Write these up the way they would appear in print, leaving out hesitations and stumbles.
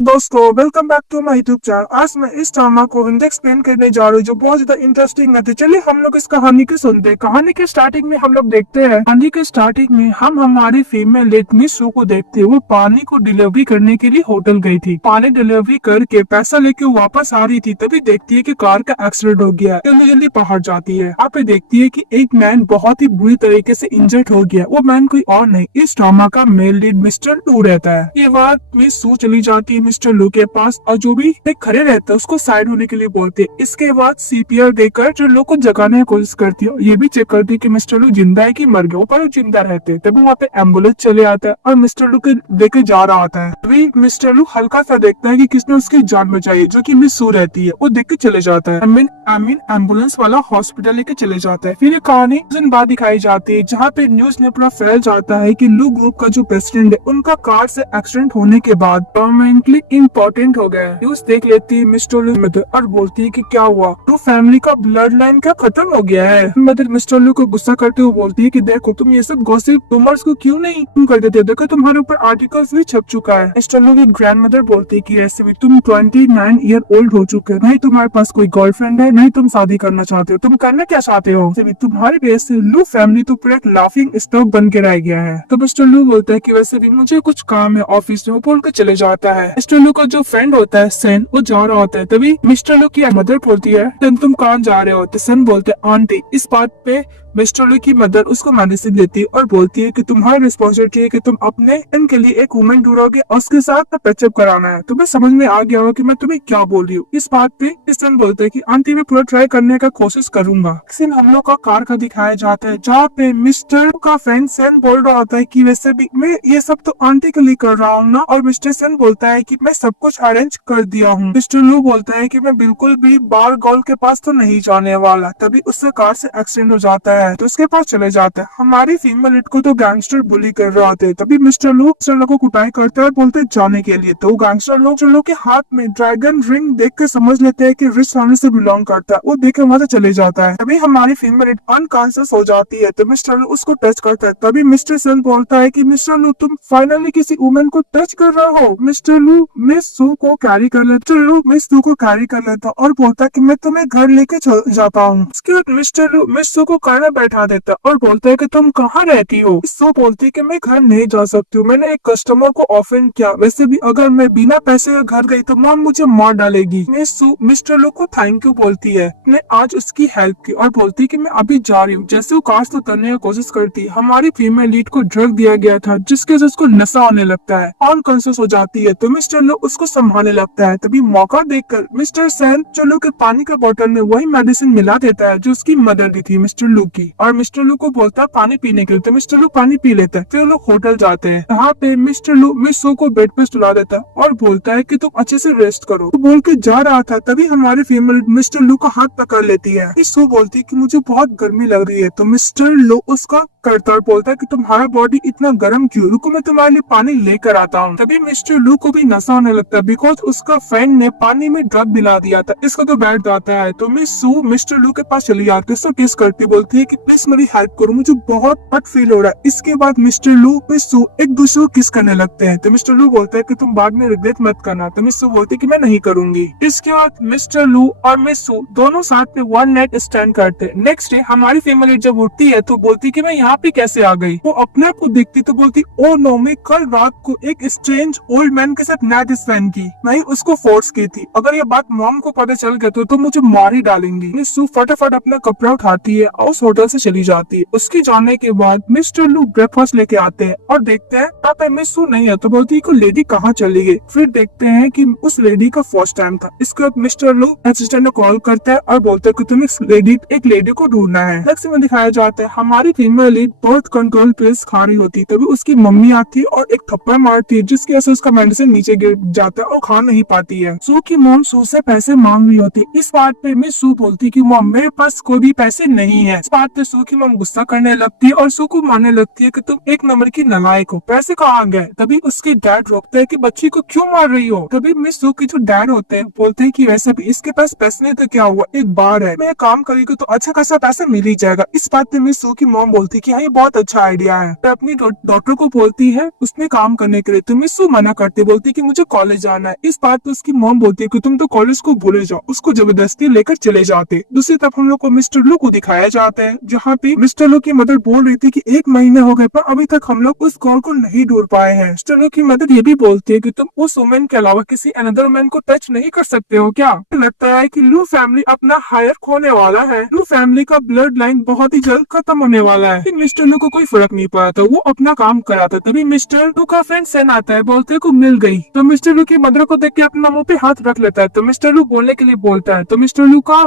दोस्तों welcome back to my YouTube channel. आज मैं इस ड्रामा को हिंदी एक्सप्लेन करने जा रही हूँ जो बहुत ज्यादा इंटरेस्टिंग है। तो चलिए हम लोग इस कहानी की सुनते हैं। कहानी के स्टार्टिंग में हम लोग देखते हैं, कहानी के स्टार्टिंग में हम हमारी फीमेल लीड मिस सू को देखते हैं। वो पानी को डिलीवरी करने के लिए होटल गई थी। पानी डिलीवरी करके पैसा लेके वो वापस आ रही थी, तभी देखती है कि कार का एक्सीडेंट हो गया है। जल्दी जल्दी बाहर जाती है। यहाँ पे देखती है कि एक मैन बहुत ही बुरी तरीके से इंजर्ड हो गया। वो मैन कोई और नहीं, इस ड्रामा का मेल लीड मिस्टर लू रहता है। ये बात मिस सू चली जाती है मिस्टर लू के पास और जो भी खड़े रहता है उसको साइड होने के लिए बोलते हैं। इसके बाद सीपीआर देकर जो लोग को जगाने की कोशिश करती है, ये भी चेक करती है कि मिस्टर लू जिंदा है कि मर गया। पर वो जिंदा रहते हैं। तभी वहाँ पे एम्बुलेंस चले आता है और मिस्टर लू के लेके जा रहा होता है। तभी मिस्टर लू हल्का सा देखता है कि किसने उसकी जान बचाई, जो कि मिस सू रहती है। वो देख के चले जाता है। अमीन एम्बुलेंस वाला हॉस्पिटल लेके चले जाता है। फिर ये कहानी कुछ दिन बाद दिखाई जाती है, जहाँ पे न्यूज में पूरा फैल जाता है कि लू ग्रुप का जो प्रेसिडेंट है उनका कार से एक्सीडेंट होने के बाद परमानेंटली इम्पोर्टेंट हो गया है। न्यूज देख लेती है मिस्टर लू मदर और बोलती है कि क्या हुआ, तो फैमिली का ब्लड लाइन क्या खत्म हो गया है। मदर मिस्टर लू को गुस्सा करते हुए बोलती है कि देखो तुम ये सब गॉसिप रूमर्स को क्यों नहीं तुम कर देते, देखो तुम्हारे ऊपर आर्टिकल्स भी छप चुका है। मिस्टर लू की ग्रैंड मदर बोलती है कि ऐसे भी तुम 29 ईयर ओल्ड हो चुके हो, नहीं तुम्हारे पास कोई गर्लफ्रेंड है, नहीं तुम शादी करना चाहते हो, तुम करना क्या चाहते हो। वैसे भी तुम्हारी वजह से लू फैमिली तो पूरा एक लाफिंग स्टॉक बन के रह गया है। तो मिस्टर लू बोलता है कि वैसे भी मुझे कुछ काम है ऑफिस में, वो बोल के चले जाता है। मिस्टर लू का जो फ्रेंड होता है सेन, वो जा रहा होता है। तभी मिस्टर लू की मदर बोलती है तुम कहाँ जा रहे हो। तो सेन बोलते हैं आंटी। इस बात पे मिस्टर लू की मदर उसको मेडिसिन देती है और बोलती है कि तुम्हारी रिस्पॉन्सिबिलिटी है कि तुम अपने इनके लिए एक वुमेन ढूंढोगे और उसके साथ पैचअप कराना है। तुम्हें समझ में आ गया होगा कि मैं तुम्हें क्या बोल रही हूँ। इस बात पे सन बोलते हैं कि आंटी मैं पूरा ट्राई करने का कोशिश करूंगा। सीन हम लोग का कार का दिखाया जाता है, जहाँ पे मिस्टर का फ्रेंड सेन बोल रहा होता है कि वैसे भी मैं ये सब तो आंटी के लिए कर रहा हूँ ना, और मिस्टर सेन बोलता है कि मैं सब कुछ अरेंज कर दिया हूँ। मिस्टर लू बोलता है कि मैं बिल्कुल भी बार गर्ल के पास तो नहीं जाने वाला। तभी उससे कार से एक्सीडेंट हो जाता है तो उसके पास चले जाता है। हमारी फीमेल लीड को तो गैंगस्टर बुली कर रहे होते हैं। तभी मिस्टर लू को कुटाई करते हैं और बोलते हैं जाने के लिए। तो गैंगस्टर लोग के हाथ में ड्रैगन रिंग देख कर समझ लेते हैं कि रिच फैमिली से बिलोंग करता है। वो देख कर वहाँ से चले जाता है। तभी हमारी फीमेल लीड अनकॉन्शियस हो जाती है। तो मिस्टर लू उसको टच करता है। तभी मिस्टर सन बोलता है कि मिस्टर लू तुम फाइनली किसी वुमेन को टच कर रहे हो। मिस्टर लू मिस सू को कैरी कर लेता मिस सू को कैरी कर लेता और बोलता है कि मैं तुम्हें घर लेके जाता हूँ। उसके बाद मिस्टर लू मिस सू को कार में बैठा देता और बोलता है कि तुम कहाँ रहती हो। सो बोलती है कि मैं घर नहीं जा सकती हूँ, मैंने एक कस्टमर को ऑफेंड किया। वैसे भी अगर मैं बिना पैसे के घर गई तो मॉम मुझे मार डालेगी। मिस्टर लू को थैंक यू बोलती है, ने आज उसकी हेल्प की और बोलती है कि मैं अभी जा रही हूँ। जैसे वो कार से उतरने की कोशिश करती है, हमारी फीमेल लीड को ड्रग दिया गया था जिसके वजह से उसको नशा होने लगता है, अनकॉन्शियस हो जाती है। तो मिस्टर लू उसको संभालने लगता है। तभी मौका देखकर मिस्टर सैन चलो के पानी का बोतल में वही मेडिसिन मिला देता है जो उसकी मदर दी थी मिस्टर लू की, और मिस्टर लू को बोलता है पानी पीने के लिए। तो मिस्टर लू पानी पी लेता है। फिर लोग होटल जाते हैं। यहाँ पे मिस्टर लू मिस सू को बेड पे सुला देता है और बोलता है कि तुम अच्छे से रेस्ट करो। तो बोल के जा रहा था, तभी हमारी फीमेल मिस्टर लू का हाथ पकड़ लेती है। मिस सू बोलती है कि मुझे बहुत गर्मी लग रही है। तो मिस्टर लू उसका करता और बोलता है कि तुम्हारा बॉडी इतना गर्म क्यों, रुको मैं तुम्हारे लिए पानी लेकर आता हूँ। तभी मिस्टर लू को भी नशा होने लगता है बिकॉज उसका फ्रेंड ने पानी में ड्रग मिला दिया था। इसको तो बैठ जाता है। तो मिस सू मिस्टर लू के पास चली जाती है, उसको किस करती बोलती है कि प्लीज मेरी हेल्प करो, मुझे बहुत हट फील हो रहा है। इसके बाद मिस्टर लू मिस सू एक दूसरे को किस करने लगते हैं। तो मिस्टर लू बोलता है कि तुम बाद में रिग्रेट मत करना। तो मिस सू बोलती है कि मैं नहीं करूंगी। इसके बाद मिस्टर लू और मिस सू दोनों साथ में वन नाइट स्टैंड करते हैं। नेक्स्ट डे हमारी फैमिली जब उठती है तो बोलती है कि मैं यहाँ पे कैसे आ गई। वो अपने आप को देखती तो बोलती ओ नो, मैं कल रात को एक स्ट्रेंज ओल्ड मैन के साथ नाइट स्पेंड की, मैं उसको फोर्स की थी। अगर ये बात मॉम को पता चल गया तो मुझे मार ही डालेंगी। मिस सू फटाफट अपना कपड़ा उठाती है और उस होटल से चली जाती है। उसके जाने के बाद मिस्टर लू ब्रेकफास्ट लेके आते हैं और देखते हैं यहाँ पे मिस सू नहीं है। तो बोलती है कि लेडी कहाँ चली गई। फिर देखते हैं कि उस लेडी का फर्स्ट टाइम था। इसके बाद मिस्टर लू असिस्टेंट को कॉल करता है और बोलता है कि तुम एक लेडी को ढूंढना है। नेक्स्ट में दिखाया जाता है हमारी female lead birth control pills खा रही होती है। तभी उसकी मम्मी आती है और एक थप्पड़ मारती है जिसकी वजह से उसका मेडिसिन नीचे गिर जाता है और खा नहीं पाती है। सू की मॉम सू से पैसे मांग रही होती है। इस बात पे मिस सू बोलती है कि मॉम मेरे पास कोई भी पैसे नहीं है। इस बात बात पे सू की मम गुस्सा करने लगती है और सू को मारने लगती है कि तुम एक नंबर की नालायक हो, पैसे कहाँ गए। तभी उसके डैड रोकते हैं कि बच्ची को क्यों मार रही हो। तभी मिस सू के जो डैड होते हैं बोलते हैं कि वैसे भी इसके पास पैसे नहीं तो क्या हुआ, एक बार है, मैं काम करेगी तो अच्छा खासा पैसा मिल ही जाएगा। इस बात पे मिस सू की मॉम बोलती है कि हाँ ये बहुत अच्छा आइडिया है। तो अपनी डॉक्टर को बोलती है उसमें काम करने के लिए, तो मिस सू मना करती बोलती है कि मुझे कॉलेज जाना है। इस बात पे उसकी मॉम बोलती है कि तुम तो कॉलेज को भूले जाओ, उसको जबरदस्ती लेकर चले जाते। दूसरी तरफ हम लोग को मिस्टर लू को दिखाया जाता है जहाँ पे मिस्टर लू की मदर बोल रही थी कि 1 महीने हो गए पर अभी तक हम लोग उस कॉल को नहीं ढूंढ पाए हैं। मिस्टर लू की मदर ये भी बोलती है कि तुम उस वुमेन के अलावा किसी अनदर वुमेन को टच नहीं कर सकते हो क्या। लगता है कि लू फैमिली अपना हायर खोने वाला है। लू फैमिली का ब्लड लाइन बहुत ही जल्द खत्म होने वाला है। मिस्टर लू को कोई फर्क नहीं पड़ा था, वो अपना काम करा था। तभी मिस्टर लू का फ्रेंड सेन आता है, बोलते को मिल गई। तो मिस्टर लू की मदर को देख के अपना मुंह पे हाथ रख लेता है। तो मिस्टर लू बोलने के लिए बोलता है, तो मिस्टर लू का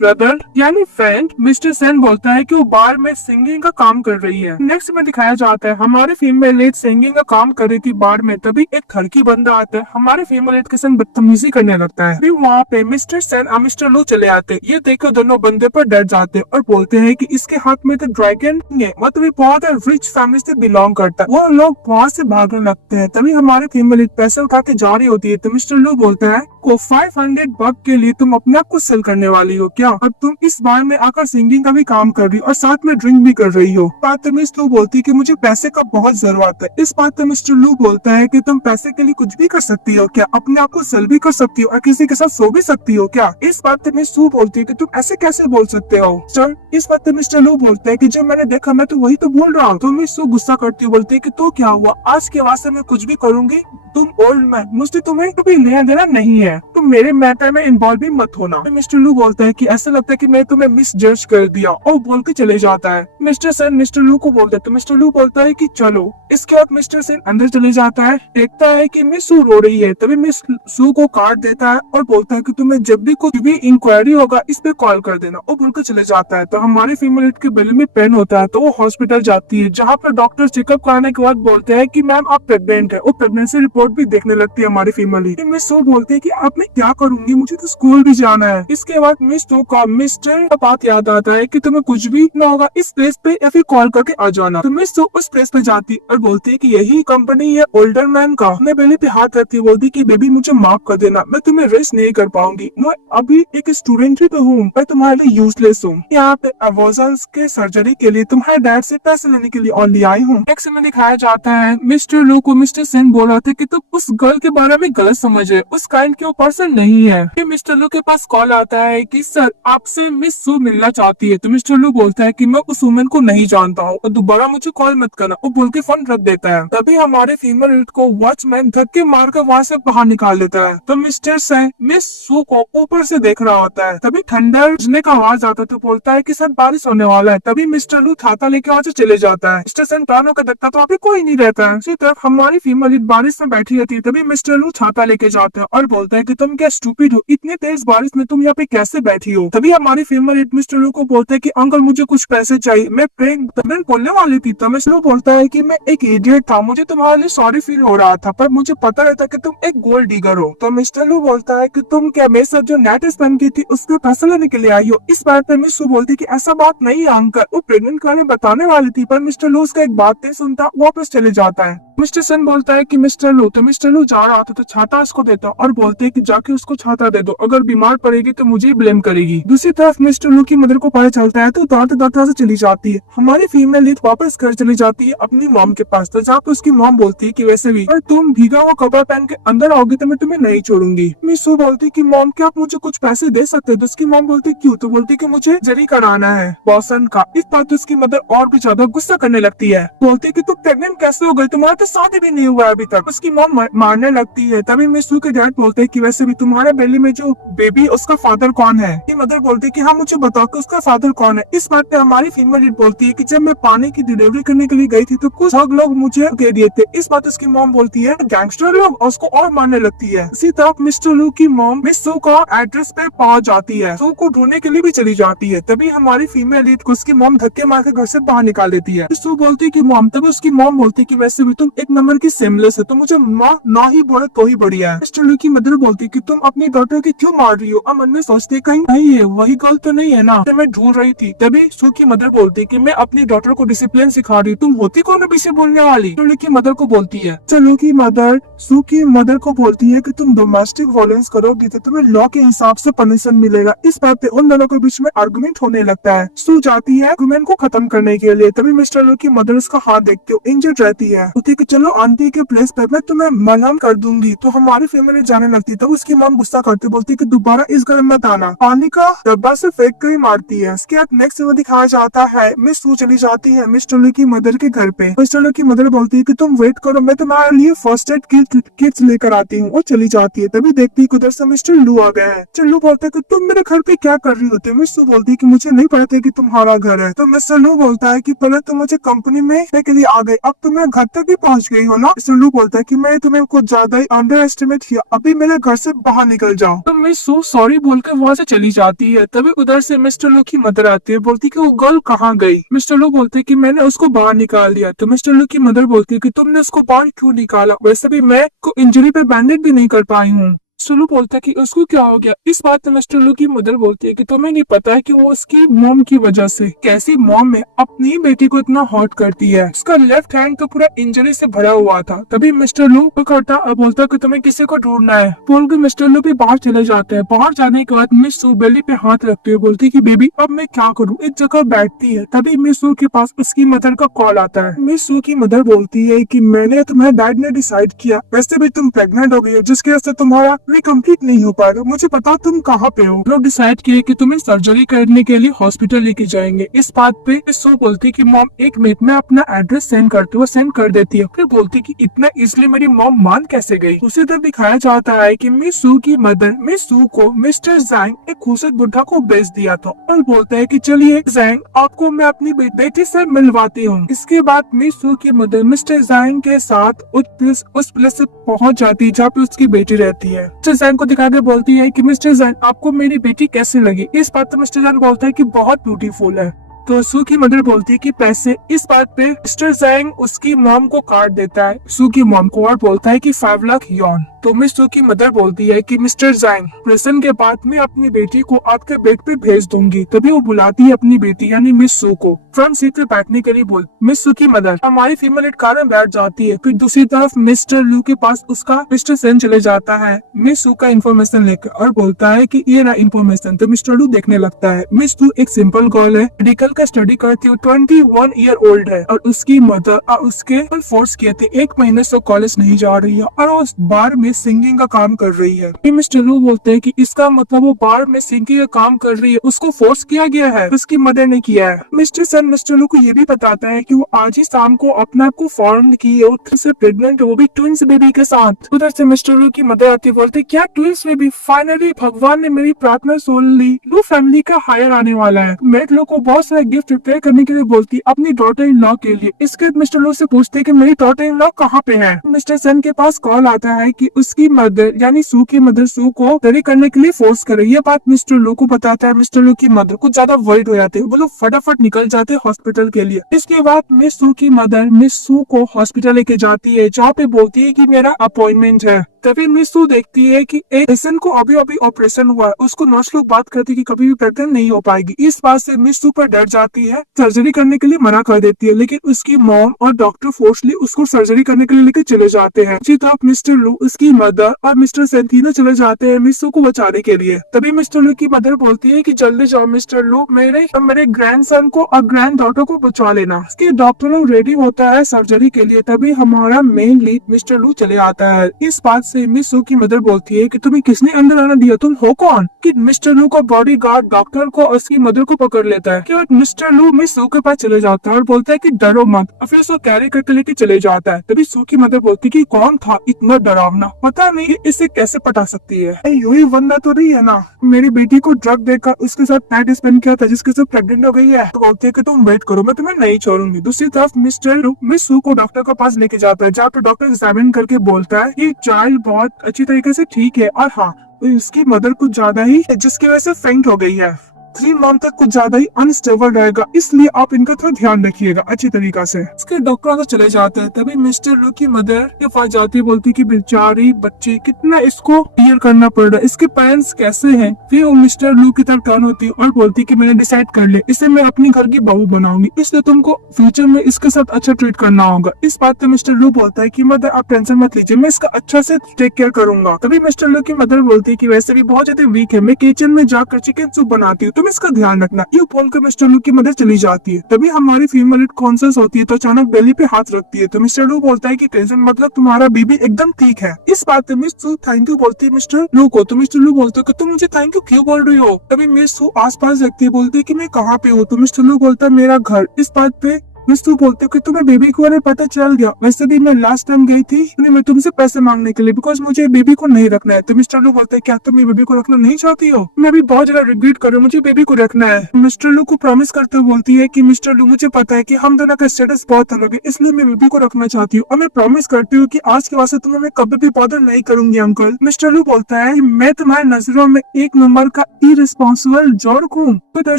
ब्रदर यानी फ्रेंड मिस्टर सेन बोलता है कि वो बार में सिंगिंग का काम कर रही है। नेक्स्ट में दिखाया जाता है हमारे फीमेल लीड सिंगिंग का काम कर रही थी बार में। तभी एक थर्की बंदा आता है, हमारे फीमेल लीड के संग बदतमीजी करने लगता है। फिर वहाँ पे मिस्टर सेन और मिस्टर लू चले आते हैं। ये देखकर दोनों बंदे पर डर जाते हैं और बोलते हैं कि इसके हाथ में तो ड्रैगन है, मतलब ये बहुत रिच फैमिली से बिलोंग करता है। वो लोग वहाँ से भागने लगते हैं। तभी हमारे फीमेल लीड पैसे उठा के जा रही होती है। तो मिस्टर लू बोलता है को 500 बग के लिए तुम अपने आप को सेल करने वाली हो क्या। अब तुम इस बार में आकर सिंगिंग का भी काम कर रही हो और साथ में ड्रिंक भी कर रही हो। बात तो मिस लू बोलती है कि मुझे पैसे का बहुत जरूरत है। इस बात पे मिस्टर लू बोलता है कि तुम पैसे के लिए कुछ भी कर सकती हो क्या, अपने आप को सेल भी कर सकती हो और किसी के साथ सो भी सकती हो क्या। इस बात पे मिस लू बोलती है कि तुम ऐसे कैसे बोल सकते हो सर। इस बात पे मिस्टर लू बोलता है कि जब मैंने देखा मैं तो वही तो बोल रहा हूँ। तो मिस लू गुस्सा करती है, बोलती है कि तो क्या हुआ, आज के वास्ते मैं कुछ भी करूंगी, तुम ओल्ड मैन, मुझसे तुम्हें कभी लेना देना नहीं है, तुम मेरे मैटर में इन्वॉल्व भी मत होना। मिस्टर लू बोलता है कि ऐसा लगता है कि मैं तुम्हें मिस जज कर दिया और बोल के चले जाता है। मिस्टर सेन मिस्टर लू को बोलता है, तो मिस्टर लू बोलता है कि चलो। इसके बाद मिस्टर सेन अंदर चले जाता है, देखता है कि मिस सू रो रही है। तभी मिस सू को काट देता है और बोलता है कि तुम्हें जब भी कुछ भी इंक्वायरी होगा इस पे कॉल कर देना, और बोल के चले जाता है। तो हमारी फीमेल के बेली में पेन होता है तो वो हॉस्पिटल जाती है, जहाँ पर डॉक्टर चेकअप कराने के बाद बोलते हैं कि मैम आप प्रेग्नेंट है। वो प्रेगनेंसी रिपोर्ट भी देखने लगती है हमारी फीमेल। मिस सू बोलती है कि आप मैं क्या करूंगी, मुझे तो स्कूल भी जाना है। इसके बाद मिस सू का मिस्टर का बात याद आता है कि तुम्हें कुछ भी ना होगा इस प्लेस पे या फिर कॉल करके आ जाना। तो मिस सू उस प्लेस पे जाती और बोलती है कि यही कंपनी है ओल्डर मैन का। अपने बेली पे हाथ रखती है, बोलती कि बेबी मुझे माफ कर देना, मैं तुम्हें रेस्ट नहीं कर पाऊंगी, मैं अभी एक स्टूडेंट ही तो हूँ, मैं तुम्हारे लिए यूजलेस हूँ। यहाँ पे अवोजन्स के सर्जरी के लिए तुम्हारे डैड से पैसे लेने के लिए ऑनली आई हूँ। नेक्स्ट में दिखाया जाता है मिस्टर लू को मिस्टर सेन बोल रहे थे कि तुम उस गर्ल के बारे में गलत समझ रहे, उस काइंड के वो पर्सन नहीं है। फिर मिस्टर लू के पास कॉल आता है कि सर आपसे मिस सू मिलना चाहती है। तो मिस्टर लू बोलता है कि मैं उस वुमेन को नहीं जानता हूँ और दोबारा मुझे कॉल मत करना, वो बोल के फोन रख देता है। तभी हमारे फीमेल को वॉचमैन धक्के मारकर वहाँ से बाहर निकाल देता है। तो मिस्टर सेन मिस सू को ऊपर से देख रहा होता है। तभी ठंडर बजने का आवाज आता है तो बोलता है कि सर बारिश होने वाला है। तभी मिस्टर लू छाता लेके वहाँ से चले जाता है। मिस्टर सेन टर्न होकर देखता तो अभी कोई नहीं रहता है। इसी तरफ हमारी फीमेल बारिश में बैठी रहती है। तभी मिस्टर लू छाता लेके जाता है और बोलता है कि तुम क्या स्टूपिड हो, इतनी तेज बारिश में तुम यहाँ पे कैसे बैठी हो। तभी हमारी फीमेल मिस्टर लू को बोलते हैं कि अंकल मुझे कुछ पैसे चाहिए, मैं प्रैंक बोलने वाली थी। तो मिस्टर लू बोलता है कि मैं एक इडियट था, मुझे तुम्हारे लिए सॉरी फील हो रहा था, पर मुझे पता रहता कि तुम एक गोल्ड डिगर हो। तो मिस्टर लू बोलता है कि तुम क्या मेरे साथ जो नेट स्पेंड की थी उसके पैसे लेने के लिए आई हो। इस बात पे मिस सू बोलती कि ऐसा बात नहीं है अंकल, वो प्रेग्नेंट करने बताने वाली थी, पर मिस्टर लू उसका एक बात नहीं सुनता, वापस चले जाता है। मिस्टर सेन बोलता है कि मिस्टर लू, तो मिस्टर लू जा रहा था तो छाता उसको देता और बोलते हैं कि जाके उसको छाता दे दो, अगर बीमार पड़ेगी तो मुझे ब्लेम करेगी। दूसरी तरफ मिस्टर लू की मदर को पता चलता है तो दौड़ते दौड़ते से चली जाती है। हमारी फीमेल लीड वापस घर चली जाती है अपनी मॉम के पास, तो जहाँ पे उसकी मॉम बोलती है कि वैसे भी अगर तुम भीगा हुआ कपड़ा पहन के अंदर आओगे तो मैं तुम्हें नहीं छोड़ूंगी। मिस सू बोलती है कि मॉम क्या आप मुझे कुछ पैसे दे सकते हो। तो उसकी मॉम बोलती क्यों, तो बोलती कि मुझे जरी कराना है बॉसन का। इस बात पे उसकी मदर और भी ज्यादा गुस्सा करने लगती है, बोलती है कि तुम प्रेग्नेंट कैसे हो गई, तुम्हारा तो शादी भी नहीं हुआ अभी तक। उसकी मॉम मारने लगती है। तभी मिस सू के डैड बोलते हैं कि वैसे भी तुम्हारे बेली में जो बेबी उसका फादर कौन है। की मदर बोलती है कि हाँ मुझे बताओ कि उसका फादर कौन है। इस बात पे हमारी फीमेल लीड बोलती है कि जब मैं पानी की डिलीवरी करने के लिए गई थी तो कुछ लोग मुझे दे दिए थे। इस बात उसकी मॉम बोलती है गैंगस्टर लोग, और उसको और मारने लगती है। इसी तरह मिस्टर लू की मॉम मिस सू का एड्रेस पे पहुंच जाती है, सू को ढूंढने के लिए भी चली जाती है। तभी हमारी फीमेल लीड को उसकी मॉम धक्के मार के घर से बाहर निकाल देती है। सू बोलती है कि मॉम, तभी उसकी मॉम बोलती है कि वैसे भी तुम एक नंबर की सेमलेस है, तो मुझे माँ ना ही बोले तो ही बढ़िया है। मिस्टर लू की मदर बोलती कि तुम अपनी डॉटर की क्यों मार रही हो। अब मन में सोचते कहीं नहीं है वही गर्ल तो नहीं है ना, तो मैं ढूंढ रही थी। तभी सू की मदर बोलती कि मैं अपनी डॉटर को डिसिप्लिन सिखा रही हूँ, तुम होती कौन पीछे बोलने वाली। लू की मदर को बोलती है। लू की मदर सू की मदर को बोलती है कि तुम डोमेस्टिक वायलेंस करोगी तो तुम्हें लॉ के हिसाब से पनिशमेंट मिलेगा। इस बात पे उन दोनों के बीच में आर्गुमेंट होने लगता है। सू जाती है आर्गुमेंट को खत्म करने के लिए। तभी मिस्टर लू की मदर उसका हाथ देखते हो इंजर्ड रहती है। कहती कि चलो आंटी के प्लेस पे मैं तुम्हें मलहम कर दूंगी, तो हमारी फैमिली जाने लगती। तो उसकी मॉम गुस्सा करती बोलती कि दोबारा इस घर में मत आना। आंटी का डब्बा से फेंक कर ही मारती है। इसके बाद नेक्स्ट में दिखाया जाता है मिस सू चली जाती है मिस्टर लू की मदर के घर पे। मिस्टर लू की मदर बोलती है कि तुम वेट करो, मैं तुम्हारे लिए फर्स्ट एड किट्स लेकर आती हूँ, और चली जाती है। तभी देखती है उधर से मिस्टर लू आ गया है। चल्लू बोलता है कि तुम मेरे घर पे क्या कर रही होती है। मिस सू बोलती है कि मुझे नहीं पता था कि तुम्हारा घर है। तो मिस्टर लू बोलता है कि पहले तुम मुझे कंपनी में के लिए आ गई, अब तुम्हें घर तक ही पहुंच गई हो ना। मिस्टर लू बोलता है कि मैं तुम्हें कुछ ज्यादा ही अंडर एस्टिमेट किया, अभी मेरे घर से बाहर निकल जाओ। तो मिस सू सॉरी बोलकर वहाँ से चली जाती है। तभी उधर से मिस्टर लू की मदर आती है, बोलती कि वो गर्ल कहाँ गई। मिस्टर लू बोलते है कि मैंने उसको बाहर निकाल दिया। तो मिस्टर लू की मदर बोलती है कि तुमने उसको बाहर क्यों निकाला, वैसे भी मैं को इंजरी पे बैंडेज भी नहीं कर पाई हूँ। मिस्टर लू बोलता है कि उसको क्या हो गया। इस बात पे मिस्टर लू की मदर बोलती है कि तुम्हें नहीं पता है कि वो उसकी मॉम की वजह से कैसी मॉम में अपनी बेटी को इतना हर्ट करती है। उसका लेफ्ट हैंड तो पूरा इंजरी से भरा हुआ था। तभी मिस्टर लू करता और बोलता है कि तुम्हें किसी को ढूंढना है। बोल के मिस्टर लू भी बाहर चले जाते हैं। बाहर जाने के बाद मिस सू बेली पे हाथ रखते हुए बोलती है कि बेबी अब मैं क्या करूँ। एक जगह बैठती है। तभी मिस सू के पास उसकी मदर का कॉल आता है। मिस सू की मदर बोलती है कि मैंने तुम्हारे डैड ने डिसाइड किया, वैसे भी तुम प्रेग्नेंट हो गई हो, जिसकी वजह से तुम्हारा कंप्लीट नहीं हो पाएगा। मुझे पता तुम कहाँ पे हो। लोग डिसाइड किए कि तुम्हें सर्जरी करने के लिए हॉस्पिटल लेके जाएंगे। इस बात पे सो बोलती कि मॉम एक मिनट में अपना एड्रेस सेंड करती है। वो सेंड कर देती है। फिर बोलती कि इतना इसलिए मेरी मॉम मान कैसे गई। उसी तरह दिखाया जाता है कि मिस सू की मदर मिस सू को मिस्टर जैंग एक खूबसूरत बुढ़ा को बेच दिया था, और बोलता है कि चलिए जैंग आपको मैं अपनी बेटी से मिलवाती हूँ। इसके बाद मिस सू की मदर मिस्टर जैंग के साथ उस प्लेस से पहुँच जाती है जहाँ पे उसकी बेटी रहती है। मिस्टर जैन को दिखा के बोलती है कि मिस्टर जैन आपको मेरी बेटी कैसी लगी। इस बात पर मिस्टर जैन बोलता है कि बहुत ब्यूटीफुल है। तो सू की मदर बोलती है कि पैसे। इस बात पे मिस्टर जैंग उसकी मॉम को कार्ड देता है सू की मॉम को, और बोलता है कि 5 लाख यॉन। तो मिस सू की मदर बोलती है कि मिस्टर जैंग प्रेसन के बाद मैं अपनी बेटी को आपके बेड पे भेज दूंगी। तभी वो बुलाती है अपनी बेटी यानी मिस सू को फ्रंट सीट पे बैठने के लिए। बोल मिस सू की मदर हमारी फीमेल एक कार में बैठ जाती है। फिर दूसरी तरफ मिस्टर लू के पास उसका मिस्टर सेन चले जाता है मिस सू का इन्फॉर्मेशन लेकर, और बोलता है कि ये ना इन्फॉर्मेशन। तो मिस्टर लू देखने लगता है। मिस सू एक सिंपल गर्ल है, मेडिकल का स्टडी करती है, 21 ईयर ओल्ड है, और उसकी मदर उसके फोर्स किए थे 1 महीने से कॉलेज नहीं जा रही है, और उस बार में सिंगिंग का काम कर रही है। मिस्टर लू बोलते हैं कि इसका मतलब वो बार में सिंगिंग का काम कर रही है, उसको फोर्स किया गया है, उसकी मदर ने किया है। मिस्टर सन मिस्टर लू को ये भी बताता है कि वो आज ही शाम को अपने आप को फॉर्म की है, उससे प्रेग्नेंट है, वो भी ट्विंस बेबी के साथ। उधर से मिस्टर लू की मदर आती बोलते क्या ट्विंस बेबी, फाइनली भगवान ने मेरी प्रार्थना सुन ली, लू फैमिली का हायर आने वाला है। मेरे लोग को बहुत सारे गिफ्ट प्रिपेयर करने के लिए बोलती अपनी डॉटर इन लॉ के लिए। इसके बाद मिस्टर लू से पूछते कि मेरी डॉटर इन लॉ कहाँ पे है। मिस्टर सन के पास कॉल आता है कि उसकी मदर यानी सू की मदर सू को स्टडी करने के लिए फोर्स करे। ये बात मिस्टर लू को बताता है। मिस्टर लू की मदर कुछ ज्यादा वर्रिड हो जाते हैं, वो लोग फटाफट निकल जाते हैं हॉस्पिटल के लिए। इसके बाद मिस सू की मदर मिस सू को हॉस्पिटल लेके जाती है, जहाँ पे बोलती है कि मेरा अपॉइंटमेंट है। तभी मिस सू देखती है कि एक पेशेंट को अभी अभी ऑपरेशन हुआ है। उसको नर्स लोग बात करती है कि कभी भी प्रेग्नेंट नहीं हो पाएगी। इस बात से मिस सू पर डर जाती है, सर्जरी करने के लिए मना कर देती है, लेकिन उसकी मॉम और डॉक्टर फोर्सली उसको सर्जरी करने के लिए लेकर चले जाते हैं। जी तो आप मिस्टर लू, उसकी मदर और मिस्टर सेन तीनों चले जाते हैं मिस सू को बचाने के लिए। तभी मिस्टर लू की मदर बोलती है कि जल्दी जाओ मिस्टर लू, मेरे ग्रैंडसन को और ग्रैंड डॉटर को बचा लेना। उसके डॉक्टर लोग रेडी होता है सर्जरी के लिए। तभी हमारा मेन लीड मिस्टर लू चले आता है। इस बात से मिस सू की मदर बोलती है कि तुम्हें किसने अंदर आना दिया, तुम हो कौन। कि मिस्टर लू का बॉडीगार्ड डॉक्टर को और उसकी मदर को पकड़ लेता है। कि मिस्टर लू मिस सू के पास चले जाता है और बोलता है कि डरो मत, और फिर उसको कैरी करके लेके चले जाता है। तभी सू की मदर बोलती है कि कौन था इतना डरावना, पता नहीं इसे कैसे पटा सकती है। यही बंदा तो नहीं है ना, मेरी बेटी को ड्रग देकर उसके साथ नाइट स्पेंड किया था, जिसके साथ प्रेग्नेंट हो गई है। तो बोलते है कि तुम वेट करो, मैं तुम्हें नहीं छोड़ूंगी। दूसरी तरफ मिस्टर लू मिस सू को डॉक्टर के पास लेके जाता है, जहाँ पे डॉक्टर एग्जामिन करके बोलता है कि चाइल्ड बहुत अच्छी तरीके से ठीक है, और हाँ उसकी मदर कुछ ज्यादा ही जिसकी वजह से फेंट हो गई है। 3 मंथ तक कुछ ज्यादा ही अनस्टेबल रहेगा, इसलिए आप इनका थोड़ा ध्यान रखिएगा अच्छी तरीका से। इसके डॉक्टर तो चले जाते हैं, तभी मिस्टर लू की मदर के पास जाती है, बोलती कि बेचारी बच्ची कितना इसको क्लियर करना पड़ रहा है, इसके पेरेंट्स कैसे हैं। फिर वो मिस्टर लू की तरफ टर्न होती है और बोलती कि मैंने डिसाइड कर लिया, इसे मैं अपनी घर की बहू बनाऊंगी, इसलिए तुमको फ्यूचर में इसके साथ अच्छा ट्रीट करना होगा। इस बात पे मिस्टर लू बोलता है कि मदर आप टेंशन मत लीजिए, मैं इसका अच्छा से टेक केयर करूंगा। तभी मिस्टर लू की मदर बोलती है कि वैसे भी बहुत ज्यादा वीक है, मैं किचन में जाकर चिकन सूप बनाती हूँ, तुम इसका ध्यान रखना। ये बोलकर मिस्टर लू की मदर चली जाती है। तभी हमारी फीमेल कॉन्सियस होती है तो अचानक बेली पे हाथ रखती है, तो मिस्टर लू बोलता है कि टेंशन मतलब तुम्हारा बेबी एकदम ठीक है। इस बात पे मिस सू थैंक यू बोलती है मिस्टर लू को, तो मिस्टर लू बोलते कि तुम मुझे थैंक यू क्यों बोल रही हो। तभी मिस सू आसपास देखती है, बोलती है कि मैं कहाँ पे हूँ, तो मिस्टर लू बोलता है मेरा घर। इस बात पे मिस तू बोलते कि तुम्हें बेबी के बारे में पता चल गया, वैसे भी मैं लास्ट टाइम गई थी मैं तुमसे पैसे मांगने के लिए, बिकॉज मुझे बेबी को नहीं रखना है। तो मिस्टर लू बोलते हैं क्या तुम बेबी को रखना नहीं चाहती हो, मैं भी बहुत ज्यादा रिग्रेट कर रही हूँ, मुझे बेबी को रखना है। मिस्टर लू को प्रॉमिस करते हुए बोलती है कि मिस्टर लू मुझे पता है कि हम दोनों का स्टेटस बहुत अलग है, इसलिए मैं बेबी को रखना चाहती हूँ और मैं प्रॉमिस करती हूँ कि आज के वास्ते तुम्हें मैं कभी भी बॉदर नहीं करूंगी अंकल। मिस्टर लू बोलता है मैं तुम्हारी नजरों में एक नंबर का इरेस्पॉन्सिबल जॉर्क हूँ। इधर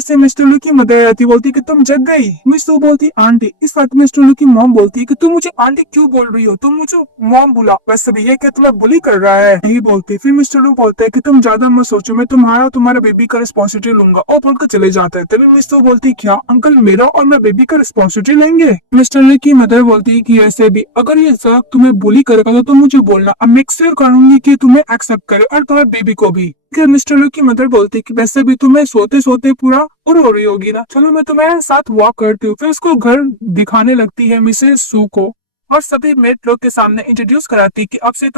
से मिस्टर लू की मदर आती बोलती कि तुम जग गई। मिस लू बोलती आंटी। इस बात मिस्टर लू की मॉम बोलती है कि तुम मुझे आंटी क्यों बोल रही हो, तुम मुझे मॉम बुला, वैसे भी ये क्या तुम्हें बुली कर रहा है, नहीं बोलती। फिर मिस्टर लू बोलता है कि तुम ज्यादा मत सोचो, मैं तुम्हारा और तुम्हारा बेबी का रिस्पॉन्सिबिलिटी लूंगा, और बोलकर चले जाता है। तभी मिस्टर बोलती क्या अंकल मेरा और मैं बेबी का रिस्पॉन्सिबिलिटी लेंगे। मिस्टर लू की मदर बोलती है कि ऐसे भी अगर ये सब तुम्हें बुली करेगा तो तुम मुझे बोलना, अब मैं श्योर करूंगी कि तुम्हें एक्सेप्ट करे और तुम्हारे बेबी को भी। मिस्टर लू की मदर बोलती कि वैसे भी तुम्हें सोते सोते पूरा और हो रही होगी ना, चलो मैं तुम्हारे साथ वॉक करती हूँ। फिर उसको घर दिखाने लगती है मिसेस सू को और सभी मेट लोग के सामने इंट्रोड्यूस कराती कि अब से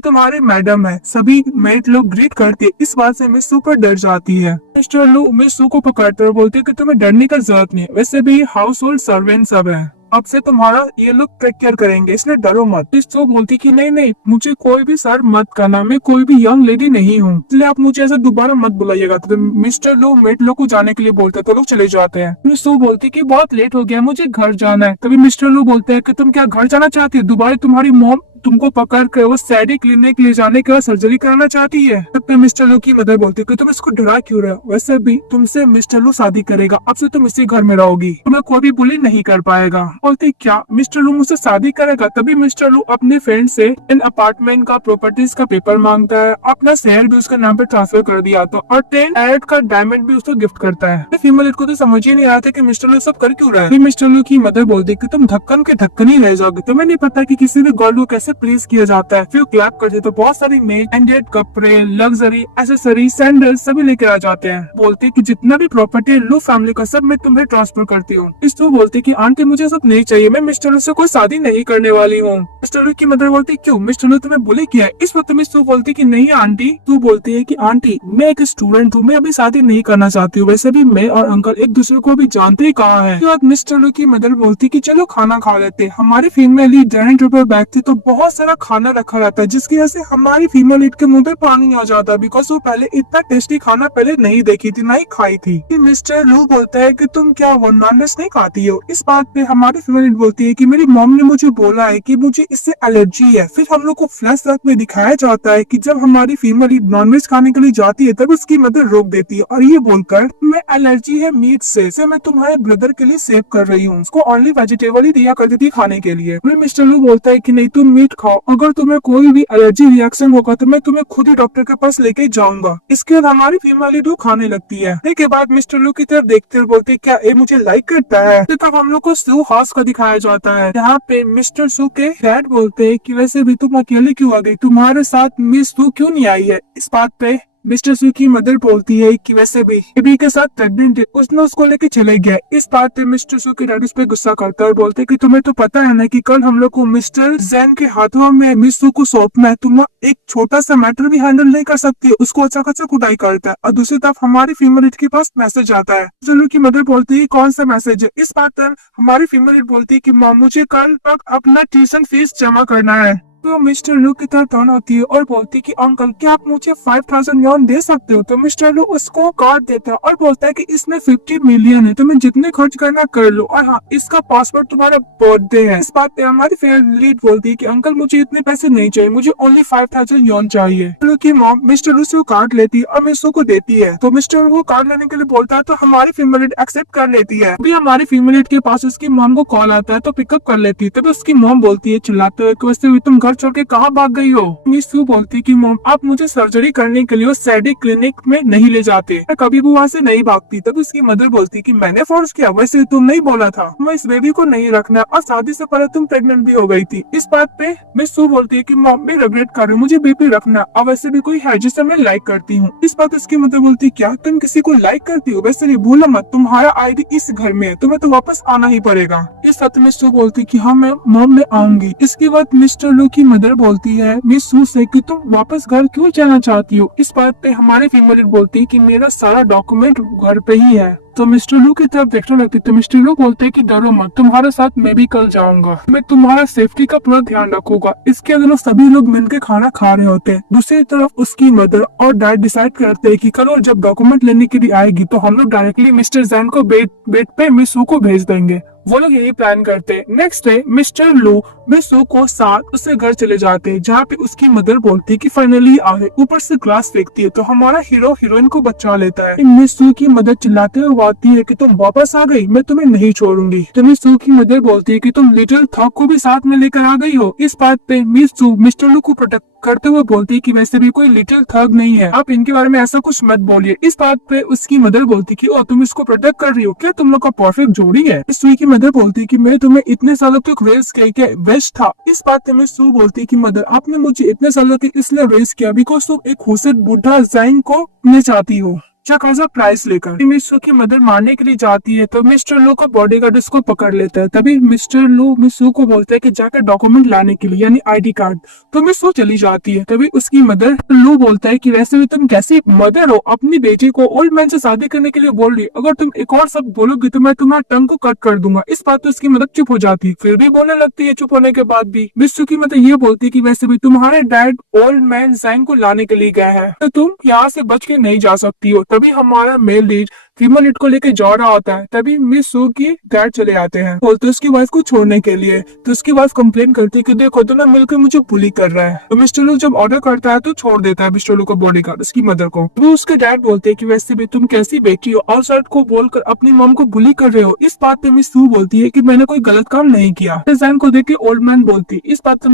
तुम्हारी मैडम है। सभी मेट लोग ग्रीट करते, इस बात से मिस सू पर डर जाती है। मिस्टर लू मिस सू को पकड़ते और बोलते कि तुम्हें डरने का जरूरत नहीं है, वैसे भी हाउस होल्ड सर्वेंट सब है, अब से तुम्हारा ये लोग टेक केयर करेंगे, इसलिए डरो मत। तो बोलती कि नहीं मुझे कोई भी सर मत करना, मैं कोई भी यंग लेडी नहीं हूँ, इसलिए आप मुझे ऐसा दोबारा मत बुलाइएगा। तो मिस्टर लो मेट लो को जाने के लिए बोलते तो लोग चले जाते हैं। मिस सू बोलती कि बहुत लेट हो गया, मुझे घर जाना है। तभी मिस्टर लो बोलते हैं कि तुम क्या घर जाना चाहती हो, दोबारा तुम्हारी मॉम तुमको पकड़ कर वो सैडी क्लिनिक ले जाने के बाद सर्जरी कराना चाहती है। तब पे मिस्टर लू की मदर बोलती है कि तुम इसको डरा क्यों रहे हो, वैसे भी तुमसे मिस्टर लू शादी करेगा, अब से तुम इसी घर में रहोगी, तुम्हें कोई भी बुली नहीं कर पाएगा। बोलती क्या मिस्टर लू मुझसे शादी करेगा। तभी मिस्टर लू अपने फ्रेंड से इन अपार्टमेंट का प्रॉपर्टीज का पेपर मांगता है, अपना शहर भी उसके नाम पे ट्रांसफर कर दिया तो, और 10 कैरेट का डायमंड भी उसको गिफ्ट करता है। फीमेल को तो समझ ही नहीं रहा था कि मिस्टर लू सब कर क्यों रहा है। मिस्टर लू की मदर बोलती कि तुम ढक्कन के ढक्कन ही रह जाओगे, तुम्हें नहीं पता कि किसी भी गर्ल को कैसे प्लीज किया जाता है। फिर क्लैप करते तो बहुत सारी मेज ब्रांडेड कपड़े, लग्जरी एसेसरी, सैंडल सभी लेकर आ जाते हैं। बोलते कि जितना भी प्रॉपर्टी है लू फैमिली का सब मैं तुम्हें ट्रांसफर करती हूँ। इस तो बोलती कि आंटी मुझे सब नहीं चाहिए, मैं मिस्टर लू से कोई शादी नहीं करने वाली हूँ। मिस्टर लू की मदर बोलती क्यों, मिस्टर लू तुम्हें बुली किया है। इस वक्त मिस तू बोलती कि नहीं आंटी, तू बोलती है कि आंटी मैं एक स्टूडेंट हूँ, मैं अभी शादी नहीं करना चाहती हूँ, वैसे भी मैं और अंकल एक दूसरे को भी जानते ही कहाँ है। मिस्टर लू की मदर बोलती कि चलो खाना खा लेते। हमारी फीमेल डाइनिंग टेबल पर बैठती तो बहुत सारा खाना रखा रहता है, जिसकी वजह से हमारी फीमेल लीड के मुंह पे पानी आ जाता है, बिकॉज वो पहले इतना टेस्टी खाना पहले नहीं देखी थी, नहीं खाई थी। मिस्टर लू बोलता है कि तुम क्या नॉनवेज नहीं खाती हो। इस बात पे हमारी फीमेल लीड बोलती है कि मेरी मॉम ने मुझे बोला है कि मुझे इससे एलर्जी है। फिर हम लोग को फ्लैशबैक में दिखाया जाता है कि जब हमारी फीमेल लीड नॉनवेज खाने के लिए जाती है तब उसकी मदर रोक देती है और ये बोलकर मैं एलर्जी है मीट से मैं तुम्हारे ब्रदर के लिए सेव कर रही हूँ, उसको ओनली वेजिटेबल ही दिया करती थी खाने के लिए। फिर मिस्टर लू बोलता है कि नहीं तुम मीट खाओ, अगर तुम्हें कोई भी एलर्जी रिएक्शन होगा तो मैं तुम्हें खुद ही डॉक्टर के पास लेके जाऊंगा। इसके बाद हमारी फीमेल लीड खाने लगती है। इसके बाद मिस्टर लू की तरफ देखते हुए बोलते क्या ये मुझे लाइक करता है। तब हम लोग को सू हाउस का दिखाया जाता है, यहाँ पे मिस्टर सू के डैड बोलते हैं कि वैसे भी तुम अकेले क्यों आ गई, तुम्हारे साथ मिस सू क्यों नहीं आई है। इस बात पे मिस्टर सू की मदर बोलती है कि वैसे भी बेबी के साथ प्रेग्नेंट है, उसने उसको लेके चले गया। इस बात पे मिस्टर सू के डैड उस पे गुस्सा करता है और बोलते कि तुम्हें तो पता है ना कि कल हम लोग को मिस्टर जैन के हाथों में मिस सू को सौंपना है, तुम एक छोटा सा मैटर भी हैंडल नहीं कर सकती, उसको अच्छा खासा कुटाई करता है। और दूसरी तरफ हमारी फीमेल के पास मैसेज आता है। मिस्टर की मदर बोलती है कौन सा मैसेज है। इस बात पर हमारी फीमेल बोलती है कि माँ मुझे कल तक अपना ट्यूशन फीस जमा करना है। तो मिस्टर लू की तरफ टर्न होती है और बोलती है कि अंकल क्या आप मुझे 5000 यॉन दे सकते हो। तो मिस्टर लू उसको कार्ड देता है और बोलता है कि इसमें 50 मिलियन है, तुम्हें जितने खर्च करना कर लो, और हाँ इसका पासवर्ड तुम्हारा बर्थडे है। इस बात पे हमारी फेयर लीड बोलती है कि अंकल मुझे इतने पैसे नहीं चाहिए, मुझे ओनली 5000 यॉन चाहिए। लू की मॉम मिस्टर लू से वो कार्ड लेती है और मिस्टर को देती है। तो मिस्टर वो कार्ड लेने के लिए बोलता है तो हमारी फीमेल लीड एक्सेप्ट कर लेती है। अभी हमारी फीमेल लीड के पास उसकी मॉम को कॉल आता है तो पिकअप कर लेती है। तभी उसकी मॉम बोलती है चिल्लाते हुए कि वैसे भी तुम घर छोड़ के कहाँ भाग गई हो। मिस सू बोलती है कि मॉम आप मुझे सर्जरी करने के लिए सैडी क्लिनिक में नहीं ले जाते, मैं कभी भी वहाँ से नहीं भागती। तभी उसकी मदर बोलती है कि मैंने फोर्स किया, वैसे तुम नहीं बोला था मैं इस बेबी को नहीं रखना, और शादी से पहले तुम प्रेग्नेंट भी हो गई थी। इस बात पे मिस सू बोलती है कि मॉम मैं रिग्रेट कर रही हूँ, मुझे बेबी रखना, और वैसे भी कोई है जिसे मैं लाइक करती हूँ। इस बात उसकी मदर बोलती है क्या तुम किसी को लाइक करती हो, वैसे भी भूलो मत तुम्हारा आईडी इस घर में है, तुम्हें तो वापस आना ही पड़ेगा। इस बात मिस सू बोलती है कि हाँ मैं मॉम में आऊंगी। इसके बाद मिस्टर लू की मदर बोलती है मिस सू से कि तुम वापस घर क्यों जाना चाहती हो। इस बात पे हमारी फीमेल बोलती है कि मेरा सारा डॉक्यूमेंट घर पे ही है। तो मिस्टर लू की तरफ देखने लगती तो मिस्टर लू बोलते हैं कि डरो मत, तुम्हारे साथ मैं भी कल जाऊंगा, मैं तुम्हारा सेफ्टी का पूरा ध्यान रखूंगा। इसके अंदर सभी लोग मिलकर खाना खा रहे होते हैं। दूसरी तरफ उसकी मदर और डैड डिसाइड करते हैं कि कल वो जब डॉक्यूमेंट लेने के लिए आएगी तो हम लोग डायरेक्टली मिस्टर जैन को बेड पे मिस सू को भेज देंगे। वो लोग यही प्लान करते हैं। नेक्स्ट डे मिस्टर लू मिस सू को साथ उससे घर चले जाते हैं, जहाँ पे उसकी मदर बोलती है कि फाइनली आ गए, ऊपर से ग्लास फेंकती है तो हमारा हीरो हीरोइन को बचा लेता है। मिस सू की मदर चिल्लाते हुए आती है कि तुम वापस आ गई, मैं तुम्हें नहीं छोड़ूंगी। तो मिस सू की मदर बोलती है कि तुम लिटिल थॉक को भी साथ में लेकर आ गई हो। इस बात पे मिस सू मिस्टर लू को प्रोटेक्ट करते हुए बोलती है कि वैसे भी कोई लिटिल थग नहीं है, आप इनके बारे में ऐसा कुछ मत बोलिए। इस बात पे उसकी मदर बोलती कि ओ तुम इसको प्रोटेक्ट कर रही हो, क्या तुम लोग का परफेक्ट जोड़ी है। इस सू की मदर बोलती कि मैं तुम्हें इतने सालों तक रेस किया क्या बेस्ट था। इस बात पे मैं सू बोलती कि मदर आपने मुझे इतने सालों तक इसलिए रेस किया बिकॉज तुम एक खूबसूरत बुढ़ा जैन को ले चाहती हो, खासा प्राइस लेकर। मिस सू की मदर मारने के लिए जाती है तो मिस्टर लू का बॉडीगार्ड उसको पकड़ लेता है। तभी मिस्टर लू मिस सू को बोलता है कि जाकर डॉक्यूमेंट लाने के लिए यानी आईडी कार्ड। तो मिस सू चली जाती है। तभी उसकी मदर लू बोलता है कि वैसे भी तुम कैसी मदर हो, अपनी बेटी को ओल्ड मैन से शादी करने के लिए बोल रही, अगर तुम एक और शब्द बोलोगी तो मैं तुम्हारा टंग को कट कर दूंगा। इस बात पे उसकी मदर चुप हो जाती है, फिर भी बोलने लगती है चुप होने के बाद भी। मिस सू की मदर ये बोलती है कि वैसे भी तुम्हारे डैड ओल्ड मैन जैन को लाने के लिए गए हैं तो तुम यहाँ से बच के नहीं जा सकती हो। तभी हमारा मेल लीड फीमेल लीड को लेके जा रहा होता है। तभी मिस सू की डैड चले आते हैं, बोलते उसकी वाइफ को छोड़ने के लिए। तो उसकी वाइफ कंप्लेन करती है कि देखो तो ना मिलकर मुझे बुली कर रहा है। तो मिस्टर लू जब ऑर्डर करता है तो छोड़ देता है मिस्टर लू को बॉडीगार्ड उसकी मदर को। वो उसके डैड बोलते हैं कि वैसे भी तुम कैसी बेटी हो और सर को बोलकर अपनी मॉम को बुली कर रहे हो। इस बात पे मिस सू बोलती है कि मैंने कोई गलत काम नहीं किया। जैन को देख के ओल्ड मैन बोलती, इस बात पे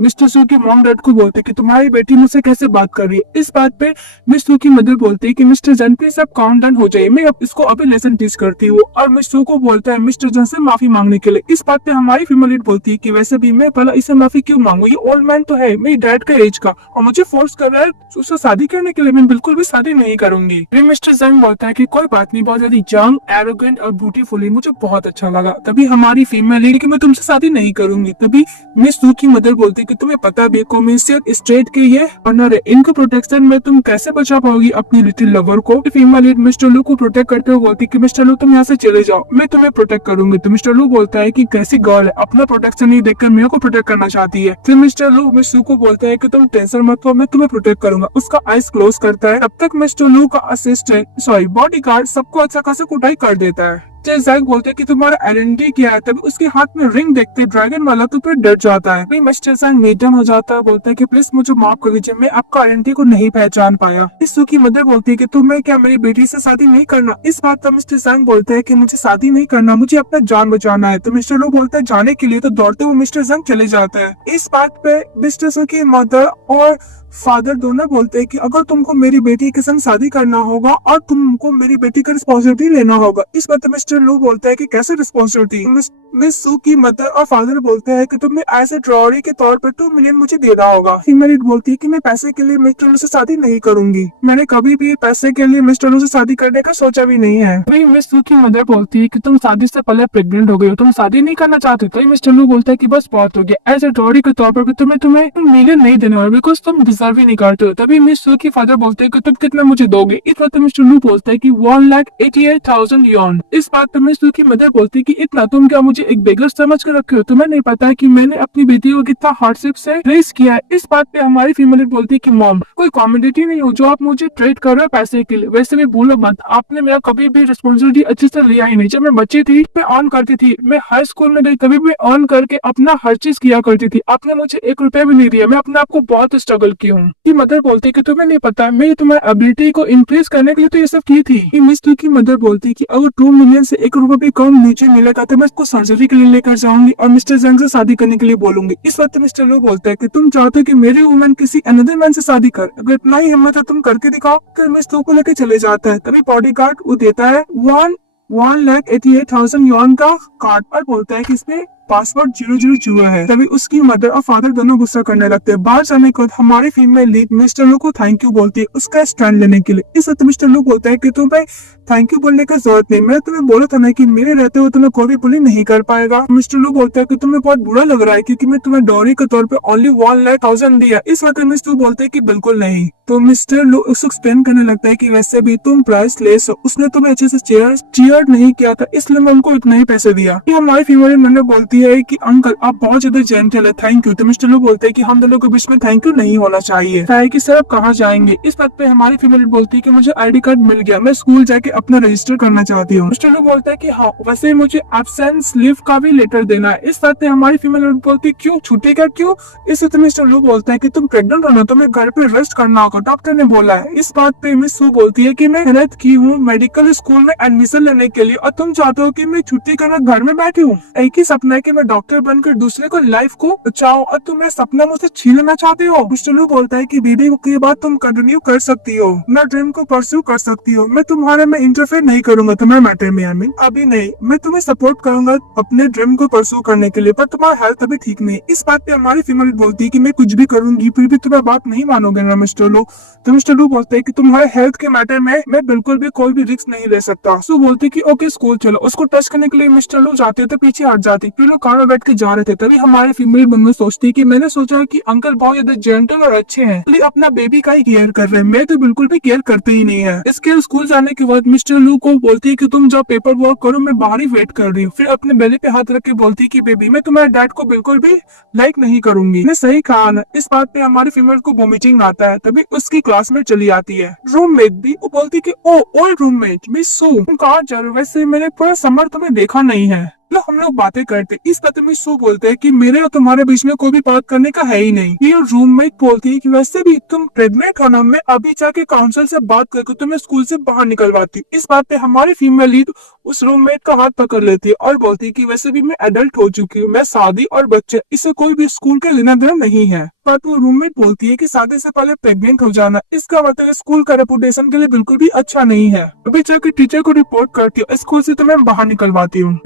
मिस्टर सू की मॉम डैड को बोलते कि तुम्हारी बेटी मुझसे कैसे बात कर रही है। इस बात पे मिस सू की मदर बोलती है कि मिस्टर जैन प्लीज अब काम डन हो जाए, मैं अब इसको अभी लेसन टीच करती हूँ। और मिस सू को बोलता है मिस्टर जैन से माफी मांगने के लिए। इस बात पे हमारी फीमेल लीड बोलती है कि वैसे भी मैं पहले इसे माफी क्यों मांगू, ये ओल्ड मैन तो है मेरी डैड का एज का और मुझे फोर्स कर रहा है उससे शादी करने के लिए, मैं बिल्कुल भी शादी नहीं करूंगी। फिर मिस्टर जैन बोलता है कि कोई बात नहीं, बहुत ज्यादा यंग एरोगेंट और ब्यूटीफुल, मुझे बहुत अच्छा लगा। तभी हमारी फीमेल लीड कि मैं तुमसे शादी नहीं करूंगी। तभी मिस सू की मदर बोलती है कि तुम्हें पता भी कॉमर्शियल स्टेट के ये ऑनर है, इनको प्रोटेक्शन में तुम कैसे बचा पाओगी अपनी लिटिल लवर को। फीमेल लीड मिस्टर लू को प्रोटेक्ट करते हुए बोलती कि मिस्टर लू तुम यहाँ से चले जाओ, मैं तुम्हें प्रोटेक्ट करूंगी। तो मिस्टर लू बोलता है कि कैसी गर्ल है, अपना प्रोटेक्शन नहीं देखकर मेरे को प्रोटेक्ट करना चाहती है। फिर मिस्टर लू मिस सू को बोलता है कि तुम टेंशन मत लो, मैं तुम्हें प्रोटेक्ट करूंगा। उसका आइज क्लोज करता है। तब तक मिस्टर लू का असिस्टेंट बॉडीगार्ड सबको अच्छा खासा कुटाई कर देता है। जैक बोलते हैं कि तुम्हारा आइडेंटिटी क्या है। तभी उसके हाथ में रिंग देखते ड्रैगन वाला तो फिर डर जाता है। मिस्टर जैक मीडियम हो जाता है, बोलता है कि प्लीज मुझे माफ कर दीजिए, मैं आपका आइडेंटिटी को नहीं पहचान पाया। इस सू की मदर बोलती है कि तुम्हें क्या मेरी बेटी से शादी नहीं करना। इस बात पर मिस्टर जैक बोलते हैं कि मुझे शादी नहीं करना, मुझे अपना जान बचाना है। तो मिस्टर लू बोलता है जाने के लिए, तो दौड़ते हुए मिस्टर जैक चले जाते हैं। इस बात पे मिस्टर सू की मदर और फादर दोनों बोलते हैं कि अगर तुमको मेरी बेटी के संग शादी करना होगा और तुमको मेरी बेटी का रिस्पॉन्सिबिलिटी लेना होगा। इस बात मिस्टर लू बोलता है कि कैसे रिस्पॉन्सिबिलिटी। मिस सू की मदर और फादर बोलते हैं कि तुम्हें ऐसे ड्रॉरी के तौर पर 2 मिलियन मुझे देना होगा। फीमेल बोलती है कि मैं पैसे के लिए मिस्टर लू से शादी नहीं करूंगी, मैंने कभी भी पैसे के लिए मिस्टर लू से शादी करने का सोचा भी नहीं है। वही मिस सू की मदर बोलती है कि तुम शादी से पहले प्रेग्नेंट हो गई हो, तुम शादी नहीं करना चाहते। तो मिस्टर लू बोलता है कि बस बहुत हो गया, एज ए ड्रॉरी के तौर पर भी तुम्हें मिलियन नहीं देना होगा बिकॉज तुम डिजर्व ही नहीं करते हो। तभी मिस सू की फादर बोलते हैं कि तुम कितना मुझे दोगे। इस बात पे मिस्टर लू बोलता है कि 1,88,000 यॉन। इस बात पे मिस सू की मदर बोलती है कि इतना तुम क्या मुझे एक बेगर समझ कर रखे हो? तुम्हें नहीं पता है कि मैंने अपनी बेटी को कितना हार्डशिप से रेस किया है। इस बात पे हमारी फीमेल बोलती है कि मॉम, कोई कॉमेडिटी नहीं हो जो आप मुझे ट्रेड कर रहे हो पैसे के लिए। वैसे भी भूलो मत, आपने मेरा कभी भी रिस्पॉन्सिबिलिटी अच्छे से लिया ही नहीं। जब मैं बच्ची थी मैं ऑन करती थी, मैं हाई स्कूल में गई तभी भी ऑन करके अपना हर चीज किया करती थी। आपने मुझे 1 रुपया भी नहीं दिया। मैं अपने आप को बहुत स्ट्रगल की हूँ। मदर बोलती है कि तुम्हें नहीं पता, मैं तुम्हारी एबिलिटी को इंक्रीज करने के लिए तो ये सब की थी। मिस टू की मदर बोलती है कि अगर 2 मिलियन से 1 रुपया भी कम नीचे मिलेगा तो मैं इसको सर्जरी के लिए लेकर जाऊंगी और मिस्टर जंग से शादी करने के लिए बोलूंगी। इस वक्त मिस्टर लो बोलता है कि तुम चाहते हो कि मेरी वुमन किसी अनदर मैन से शादी कर, अगर इतना ही हिम्मत है तुम करके दिखाओ। तो मिस टू को लेकर चले जाता है। तभी बॉडीगार्ड वो देता है 1,88,000 यॉन का कार्ड और बोलता है कि इसमें पासवर्ड 000 है। तभी उसकी मदर और फादर दोनों गुस्सा करने लगते हैं। बाहर जाने के बाद हमारी फीमेल लीड मिस्टर लू को थैंक यू बोलती है उसका स्टैंड लेने के लिए। इस वक्त मिस्टर लू बोलता है कि तुम्हें थैंक यू बोलने की जरूरत नहीं, मैं तुम्हें बोला था ना कि मेरे रहते हुए तुम्हें कोई भी बुली नहीं कर पाएगा। मिस्टर लू बोलता है कि तुम्हें बहुत बुरा लग रहा है क्योंकि मैं तुम्हें डॉरी के तौर पे ओनली 1,00,000 दिया। इस वक्त मिस्टर लू बोलते है कि बिल्कुल नहीं। तो मिस्टर लू उसको एक्सप्लेन करने लगता है कि वैसे भी तुम प्राइसलेस हो, उसने तुम्हें अच्छे से चीयर नहीं किया था इसलिए मैं उनको इतना ही पैसे दिया। हमारी फीमेल मैंने बोलती है कि अंकल आप बहुत ज्यादा जेंटल है, थैंक यू। तो मिस्टर लू बोलते हैं कि हम दोनों के बीच में थैंक यू नहीं होना चाहिए, है कि सर आप कहाँ जाएंगे। इस बात पे हमारी फीमेल बोलती है कि मुझे आईडी कार्ड मिल गया, मैं स्कूल जाके अपना रजिस्टर करना चाहती हूँ। मिस्टर लू बोलता है कि हाँ वैसे मुझे एब्सेंस लीव का भी लेटर देना है। इस बात पे हमारी फीमेल बोलती है क्यों, छुट्टी का क्यों। इस वक्त मिस्टर लू बोलता है कि तुम प्रेग्नेंट हो ना, तुम्हें घर पे रेस्ट करना होगा, डॉक्टर ने बोला है। इस बात पे मिस सू बोलती है कि मैं मेहनत की हूँ मेडिकल स्कूल में एडमिशन लेने के लिए और तुम चाहते हो कि मैं छुट्टी करना घर में बैठी हूँ। एक ही सपना है कि मैं डॉक्टर बनकर दूसरे को लाइफ को बचाओ और तुम मेरा सपना मुझसे छीन लेना चाहते हो। मिस्टर लू बोलता है कि बीबी की बात तुम कंटिन्यू कर सकती हो, मैं ड्रीम को परस्यू कर सकती हो, मैं तुम्हारे में इंटरफेयर नहीं करूंगा तुम्हारे मैटर में। आई मीन अभी नहीं, मैं तुम्हें सपोर्ट करूंगा अपने ड्रीम को परस्यू करने के लिए, पर तुम्हारा हेल्थ अभी ठीक नहीं। इस बात पे हमारी फीमेल बोलती है कि मैं कुछ भी करूंगी फिर भी तुम्हारी बात नहीं मानोगे ना मिस्टर लू। तो मिस्टर लू बोलते है कि तुम्हारे हेल्थ के मैटर में मैं बिल्कुल भी कोई भी रिस्क नहीं ले सकता। सो बोलती कि ओके स्कूल चलो। उसको टच करने के लिए मिस्टर लू जाते तो पीछे हट जाती, फिर लोग कार में बैठ के जा रहे थे। तभी हमारी फीमेल बंदे सोचती कि मैंने सोचा कि अंकल बहुत ज्यादा जेंटल और अच्छे हैं, इसलिए अपना बेबी का ही केयर कर रहे हैं, मैं तो बिल्कुल भी केयर करते ही नहीं है। इसके स्कूल जाने के बाद मिस्टर लू को बोलती है कि तुम जाओ पेपर वर्क करो, मैं बाहर ही वेट कर रही हूँ। फिर अपने बेली पे हाथ रख के बोलती है कि बेबी मैं तुम्हारे डैड को बिल्कुल भी लाइक नहीं करूंगी। मैं सही कहा ना। इस बात पे हमारी फीमेल को वोमिटिंग आता है। तभी उसकी क्लास में चली आती है रूममेट भी। वो बोलती कि ओ ओल्ड रूममेट मिस सू तुम कहाँ जा रहे हो, वैसे मैंने पूरा समर तुम्हें देखा नहीं है। हम लोग बातें करते। इस बात में सू बोलते हैं कि मेरे और तुम्हारे बीच में कोई भी बात करने का है ही नहीं। ये रूममेट बोलती है कि वैसे भी तुम प्रेग्नेंट हो ना, मैं अभी जाके काउंसिल से बात करके तुम्हें स्कूल से बाहर निकलवाती हूँ। इस बात पे हमारी फीमेल लीड उस रूममेट का हाथ पकड़ लेती है और बोलती है कि वैसे भी मैं एडल्ट हो चुकी हूँ, मैं शादी और बच्चे इससे कोई भी स्कूल का लेना देना नहीं है। पर वो रूममेट बोलती है कि शादी से पहले प्रेग्नेंट हो जाना इसका मतलब स्कूल का रेपुटेशन के लिए बिल्कुल भी अच्छा नहीं है। अभी जाके टीचर को रिपोर्ट करती हूँ, स्कूल से तुम्हें बाहर निकलवाती हूँ।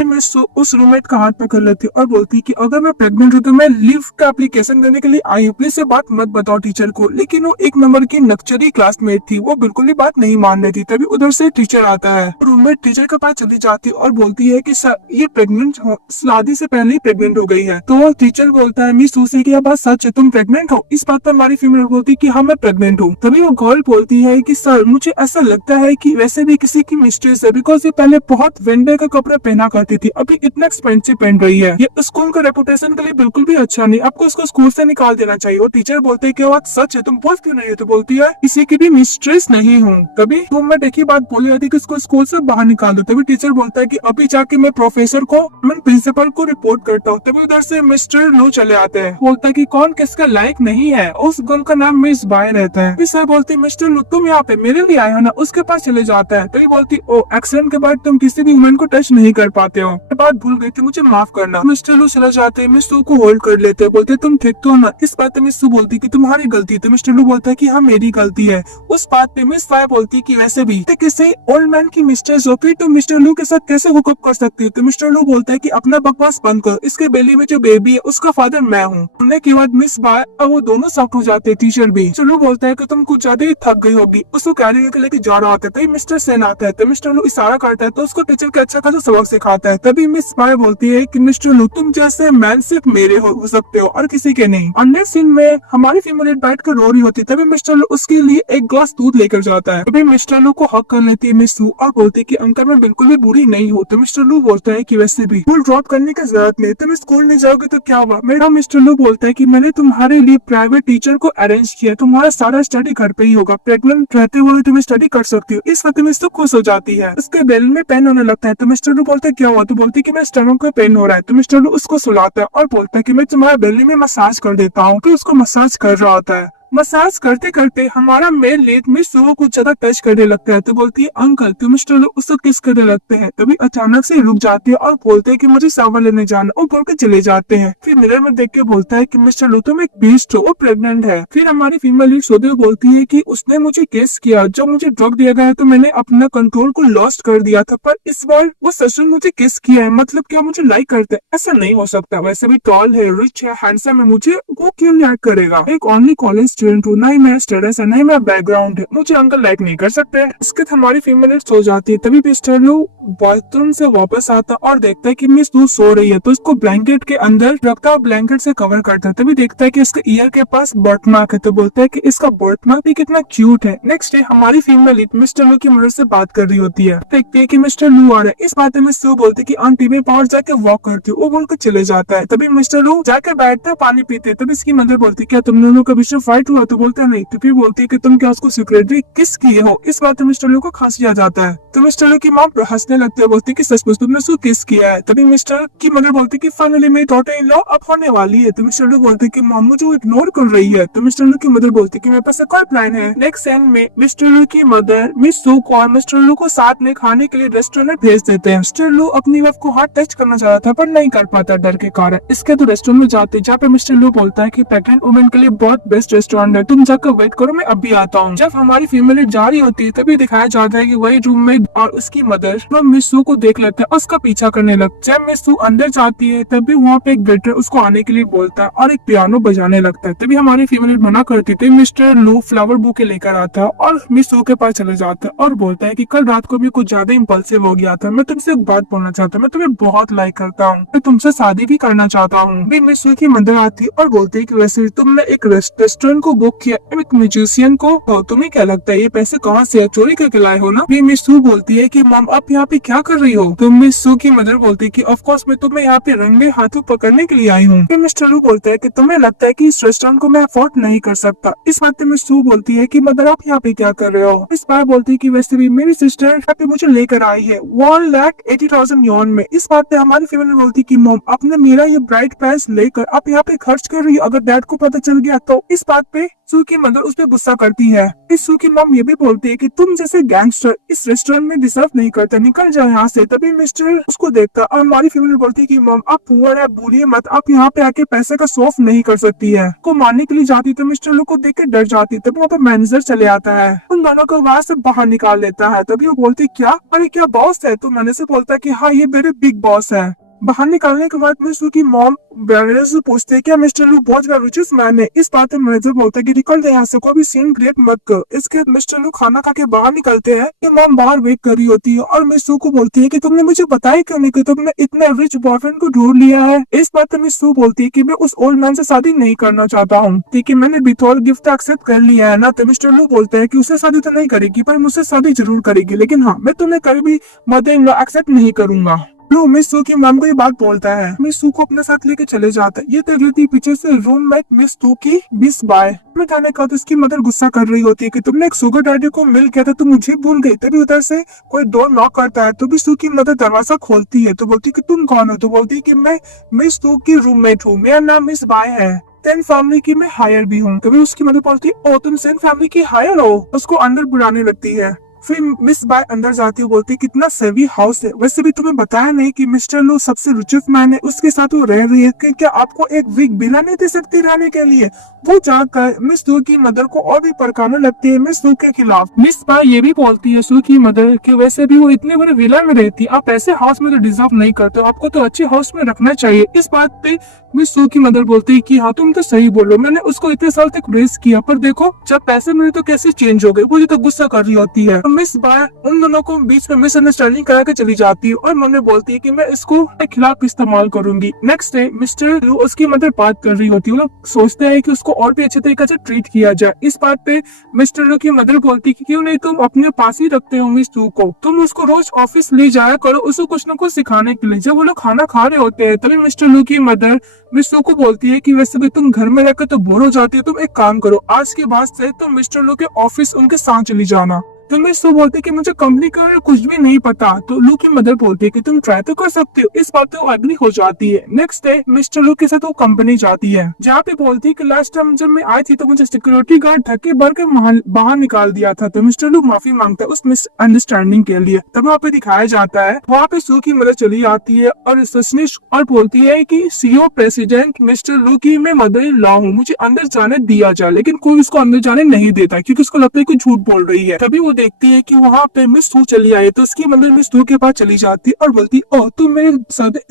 उस रूममेट का हाथ पकड़ लेती है और बोलती है कि अगर मैं प्रेग्नेंट हूँ तो मैं लीव का एप्लीकेशन देने के लिए आई हूँ, प्लीज से बात मत बताओ टीचर को। लेकिन वो एक नंबर की नक्चरी क्लासमेट थी, वो बिल्कुल भी बात नहीं मान रही थी। तभी उधर से टीचर आता है। रूममेट टीचर के पास चली जाती है और बोलती है कि ये प्रेग्नेंट शादी से पहले ही प्रेग्नेंट हो गई है। तो टीचर बोलता है मिस सूसी की बात सच है, तुम प्रेग्नेंट हो। इस बात पर हमारी फीमेल बोलती है कि हाँ मैं प्रेग्नेंट हूँ। तभी वो गर्ल बोलती है कि सर मुझे ऐसा लगता है कि वैसे भी किसी की मिस्टेक है, बिकॉज ये पहले बहुत वेंडर का कपड़ा पहना करती थी, अभी इतना एक्सपेंसिव पहन रही है। ये स्कूल का रेपुटेशन के लिए बिल्कुल भी अच्छा नहीं, आपको इसको स्कूल से निकाल देना चाहिए। और टीचर बोलते है कि बात सच है, तुम बोल क्यों नहीं हो। तो बोलती है किसी की भी मिस्ट्रेस नहीं हूँ। तभी रूममेट एक ही बात बोली जाती है कि इसको स्कूल से बाहर निकाल दो। तभी टीचर बोलता है कि अभी जाके मैं प्रोफेसर को मैं प्रिंसिपल को रिपोर्ट करता हूँ। तभी उधर से मिस्टर लो चले आते हैं। बोलता है कि कौन किसका लायक नहीं है। उस गर्ल का नाम मिस बाय रहता है। सर बोलती मिस्टर लो तुम यहाँ पे मेरे लिए आए हो ना, उसके पास चले जाता है। तभी बोलती ओ एक्सीडेंट के बाद तुम किसी भी वुमेन को टच नहीं कर पाते हो, बात भूल गई थी, मुझे माफ करना। मिस्टर लू चला जाते हैं। मिस लू को होल्ड कर लेते हैं, बोलते तुम ठीक तो ना। इस बात पे मिस लू बोलती कि तुम्हारी गलती है। तो मिस्टर लू बोलता है कि हाँ मेरी गलती है। उस बात पे मिस फायर बोलती कि वैसे भी किसी ओल्ड मैन की मिस्टेक हो फिर तुम मिस्टर लू के साथ कैसे हुकअप कर सकती हो। तो मिस्टर लू बोलता है कि अपना बकवास बंद करो, इसके बेली में जो बेबी है उसका फादर मैं हूँ। सुनने के बाद मिस बाय और वो दोनों सॉफ्ट हो जाते हैं। टीचर भी चलो बोलता है कि तुम कुछ ज्यादा ही थक गई होगी, उसको कैरी के लेके जा रहा होता है। तभी मिस्टर सेन आता है, तो मिस्टर लू इशारा करता है तो उसको टीचर के अच्छा खासा सबक सिखाता है। तभी मिस स्पाई बोलती है कि मिस्टर लू तुम जैसे मैन सिर्फ मेरे हो सकते हो और किसी के नहीं। और नेक्स्ट सीन में हमारी फीमेल बैठ कर रो रही होती है। तभी मिस्टर लू उसके लिए एक ग्लास दूध लेकर जाता है। तभी मिस्टर लू को हक कर लेती है मिस लू और बोलती है कि अंकल मैं बिल्कुल भी बुरी नहीं हूँ। तो मिस्टर लू बोलता है कि वैसे भी स्कूल ड्रॉप करने की जरूरत नहीं, तुम स्कूल नहीं जाओगे तो क्या हुआ। मेरा मिस्टर लू बोलता है कि मैंने तुम्हारे लिए प्राइवेट टीचर को अरेंज किया, तुम्हारा सारा स्टडी घर पे ही होगा, प्रेग्नेंट रहते हुए तुम स्टडी कर सकती हो। इस वक्त मिस खुश हो जाती है, उसके बेल में पेन होने लगता है। तो मिस्टर लू बोलते है क्या हुआ, तो बोलती है कि मेरे स्टमक में पेन हो रहा है। तो मिस्टर लू उसको सुलाता है और बोलता है कि मैं तुम्हारे बेली में मसाज कर देता हूँ। तो उसको मसाज कर रहा होता है। मसाज करते करते हमारा मेल लीड मिस लू को कुछ ज्यादा टच करने लगता है। तो बोलती है अंकल, तो मिस्टर लू उसको किस करने लगते हैं। तभी अचानक से रुक जाती है और बोलते हैं कि मुझे शावर लेने जाना, और बोल के चले जाते हैं। फिर मिरर में देख के बोलता है कि मिस्टर लू तुम एक बीस्ट हो, वो प्रेग्नेंट है। फिर हमारी फीमेल लीड सोते हुए बोलती है कि उसने मुझे केस किया, जब मुझे ड्रग दिया गया तो मैंने अपना कंट्रोल को लॉस्ट कर दिया था, पर इस बार वो सच में मुझे केस किया है। मतलब क्या मुझे लाइक करते हैं? ऐसा नहीं हो सकता, वैसे भी टॉल है, रिच है, हैंडसम है, मुझे वो क्यों लाइक करेगा। एक ओनली कॉलेज स्टूडेंट हूँ, नहीं मैं स्टेटस है, नहीं मेरा बैकग्राउंड है, मुझे अंकल लाइक नहीं कर सकते। इसके बाद हमारी फीमेल सो जाती है। तभी मिस्टर लू बाथरूम से वापस आता और देखता है कि मिस लू सो रही है, तो उसको ब्लैंकेट के अंदर रखता और ब्लैंकेट से कवर करता है। तभी देखता है कि इसके ईयर के पास बर्थ मार्क है, तो बोलता है कि इसका बर्थ मार्क भी कितना क्यूट है। नेक्स्ट डे हमारी फीमेल मिस्टर लू की मदद से बात कर रही होती है, देखती है कि मिस्टर लू आ रहा है। इस बात में मिस लू बोलती है कि आंटी मैं बाहर जाके वॉक करती हूँ, वो बोलकर चले जाता है। तभी मिस्टर लू जाकर बैठता है, पानी पीते। तभी इसकी मदर बोलती है क्या तुम दोनों के बीच में फाइट हुआ, तो बोलता है नहीं। तो फिर बोलती है कि तुम क्या उसको सिक्रेटली किस किए हो। इस बात में मिस्टर लू को खांसी आ जाता है। तो मिस्टर लू की माँ हंसने लगती है, बोलती है कि सचमुच तुमने उसको किस किया है। तभी मिस्टर की मदर बोलती है कि फाइनली मेरी डॉटर इन लॉ अब होने वाली है। तो मिस्टर लू बोलते हैं कि माँ मुझे इग्नोर कर रही है। तो मिस्टर लू की मदर बोलती है कि मेरे पास एक और प्लान है। नेक्स्ट सीन में मिस्टर लू की मदर मिस सू को और मिस्टर लू को साथ में खाने के लिए रेस्टोरेंट भेज देते हैं। मिस्टर लू अपनी वाइफ को हाथ टच करना चाहता था पर नहीं कर पाता डर के कारण। इसके तो रेस्टोरेंट में जाते जहाँ पे मिस्टर लू बोलता है कि प्रेग्नेंट वुमेन के लिए बहुत बेस्ट रेस्टोरेंट है, तुम जाकर वेट करो, मैं अभी आता हूँ। जब हमारी फीमेल जा रही होती है तभी दिखाया जाता है कि वही रूम में और उसकी मदर वो मिस सू को देख लेते हैं, उसका पीछा करने लगता है। जब मिस सू अंदर जाती है तभी वहाँ पे एक वेटर उसको आने के लिए बोलता है और एक पियानो बजाने लगता है। तभी हमारी फीमेल मना करती थी। मिस्टर लू फ्लावर बुके लेकर आता है और मिस सू के पास चले जाता है और बोलता है कि कल रात को भी कुछ ज्यादा इम्पल्सिव हो गया था, मैं तुमसे एक बात बोलना चाहता हूँ, मैं तुम्हें बहुत लाइक करता हूँ, मैं तुमसे शादी भी करना चाहता हूँ। मिस सू की मदर आती है और बोलती है कि वैसे तुमने एक रेस्टोरेंट को बुक किया एक म्यूजिशियन को, तो तुम्हें क्या लगता है ये पैसे कहाँ से चोरी करके लाए हो ना। मिस सू बोलती है कि मॉम आप यहाँ पे क्या कर रही हो। तो मिस सू की मदर बोलती है कि ऑफ कोर्स मैं तुम्हें यहाँ पे रंगे हाथों पकड़ने के लिए आई हूँ। फिर मिस्टर लू बोलता है कि तुम्हें लगता है कि इस रेस्टोरेंट को मैं अफोर्ड नहीं कर सकता। इस बात पे मिस सू बोलती है कि मदर आप यहाँ पे क्या कर रहे हो। इस बार बोलती है कि वैसे भी मेरी सिस्टर यहाँ पे मुझे लेकर आई है 1,80,000 यॉन में। इस बात पे हमारी फैमिली बोलती है कि मॉम आपने मेरा ये ब्राइट पैस लेकर आप यहाँ पे खर्च कर रही है, अगर डैड को पता चल गया तो। इस बात पे सू की मदर उस पर गुस्सा करती है। इस सू की मॉम ये भी बोलती है कि तुम जैसे गैंगस्टर इस रेस्टोरेंट में डिजर्व नहीं करते, निकल जाओ यहाँ से। तभी मिस्टर उसको देखता और हमारी फैमिली बोलती है कि मॉम आप पुअर है, भूलिए मत, आप यहाँ पे आके पैसे का शो ऑफ नहीं कर सकती है। को मारने के लिए जाती तो मिस्टर लू को देख के डर जाती। तभी वहाँ पे मैनेजर चले आता है, उन दोनों को वहाँ से बाहर निकाल लेता है। तभी वो बोलती क्या अरे क्या बॉस है। तो मैनेजर बोलता है कि हाँ ये मेरे बिग बॉस है। बाहर निकालने के बाद मिस्टर की मॉम मैनेजर से पूछते हैं क्या मिस्टर लू बहुत ज्यादा रिचेस्ट मैन है। इस बात में मैनेजर बोलता है कि निकल जाए यहाँ से, कोई भी सीन क्रिएट मत कर। इसके बाद मिस्टर लू खाना खा के बाहर निकलते हैं कि मॉम बाहर वेट कर रही होती है और मिस सू को बोलती है कि तुमने मुझे बताया क्यों नहीं कि तुमने इतने रिच बॉयफ्रेंड को ढूंढ लिया है। इस बात में मिस सू बोलती है कि मैं उस ओल्ड मैन से शादी नहीं करना चाहता हूँ क्योंकि मैंने बिथोर गिफ्ट एक्सेप्ट कर लिया है ना। तो मिस्टर लू बोलता है कि उसे शादी तो नहीं करेगी पर मुझसे शादी जरूर करेगी, लेकिन हाँ मैं तुम्हें कभी भी मदर इन लॉ एक्सेप्ट नहीं करूंगा। लू मिस सू की मॉम को ये बात बोलता है, मिस सू को अपने साथ लेके चले जाता है। ये देख लेती है पीछे से रूममेट मिस सू की मिस बाय में जाने का। तो उसकी मदर गुस्सा कर रही होती है कि तुमने एक शुगर डैडी को मिल किया था, तुम मुझे भूल गई। तभी उधर से कोई डोर नॉक करता है तो मिस सू की मदर दरवाजा खोलती है। तो बोलती है कि तुम कौन हो। तो बोलती है कि मैं मिस सू की रूममेट हूँ, मेरा नाम मिस बाय है, सेन फैमिली की मैं हायर भी हूँ। कभी उसकी मदर बोलती है ओ तुम सेन फैमिली की हायर हो, उसको अंदर बुलाने लगती है। फिर मिस बाय अंदर जाती है, बोलती है कितना सेवी हाउस है, वैसे भी तुम्हें बताया नहीं कि मिस्टर लू सबसे रिचेस्ट मैन है, उसके साथ वो रह रही है कि क्या आपको एक वीक बिना नहीं दे सकती रहने के लिए। वो जाकर मिस सू की मदर को और भी भड़काने लगती है मिस सू के खिलाफ। मिस बाय ये भी बोलती है सू की मदर कि वैसे भी वो इतने बड़े विला में रहती है, आप ऐसे हाउस में तो डिजर्व नहीं करते, आपको तो अच्छे हाउस में रखना चाहिए। इस बात पे मिस सू की मदर बोलती है कि हाँ तुम तो सही बोलो, मैंने उसको इतने साल तक रेस किया, पर देखो जब पैसे मिले तो कैसे चेंज हो गए। वो तो गुस्सा कर रही होती है। तो मिस बाय उन दोनों को बीच में मिसअंडरस्टैंडिंग करा के चली जाती है और मम्मी बोलती है कि मैं इसको अपने खिलाफ इस्तेमाल करूंगी। नेक्स्ट डे मिस्टर लू उसकी मदर बात कर रही होती है, वो लोग सोचते हैं कि उसको और भी अच्छे तरीके से ट्रीट किया जाए। इस बात पे मिस्टर लू की मदर बोलती है कि क्यों नहीं तुम अपने पास ही रखते हो मिस लू को, तुम उसको रोज ऑफिस ले जाया करो, उसको कुछ न कुछ सिखाने के लिए। जब वो लोग खाना खा रहे होते हैं तभी मिस्टर लू की मदर मिस लू को बोलती है कि वैसे भी तुम घर में रहकर तो बोर हो जाती है, तुम एक काम करो, आज के बाद से तुम मिस्टर लू के ऑफिस उनके साथ चली जाना। तो मिस लू बोलती है कि मुझे कंपनी के बारे में कुछ भी नहीं पता। तो लू की मदर बोलती है कि तुम ट्राई तो कर सकते हो। इस बात पे वो एग्री हो जाती है। नेक्स्ट डे मिस्टर लू के साथ वो कंपनी जाती है, जहाँ पे बोलती है कि लास्ट टाइम जब मैं आई थी तो मुझे सिक्योरिटी गार्ड धक्के भर के बाहर निकाल दिया था। तो मिस्टर लू माफी मांगता है उस मिसअंडरस्टैंडिंग के लिए। तब वहाँ पे दिखाया जाता है, वहाँ पे सू की मदर चली आती है और सचनिश और बोलती है कि सीईओ प्रेसिडेंट मिस्टर लू की मैं मदर इन लॉ हूँ, मुझे अंदर जाने दिया जाए। लेकिन कोई उसको अंदर जाने नहीं देता क्योंकि उसको लगता है कि झूठ बोल रही है। तभी वो देखती है कि वहाँ पे मिस सू चली आई, तो उसकी मदर मिस सू के पास चली जाती है और बोलती है ओह तुम मेरे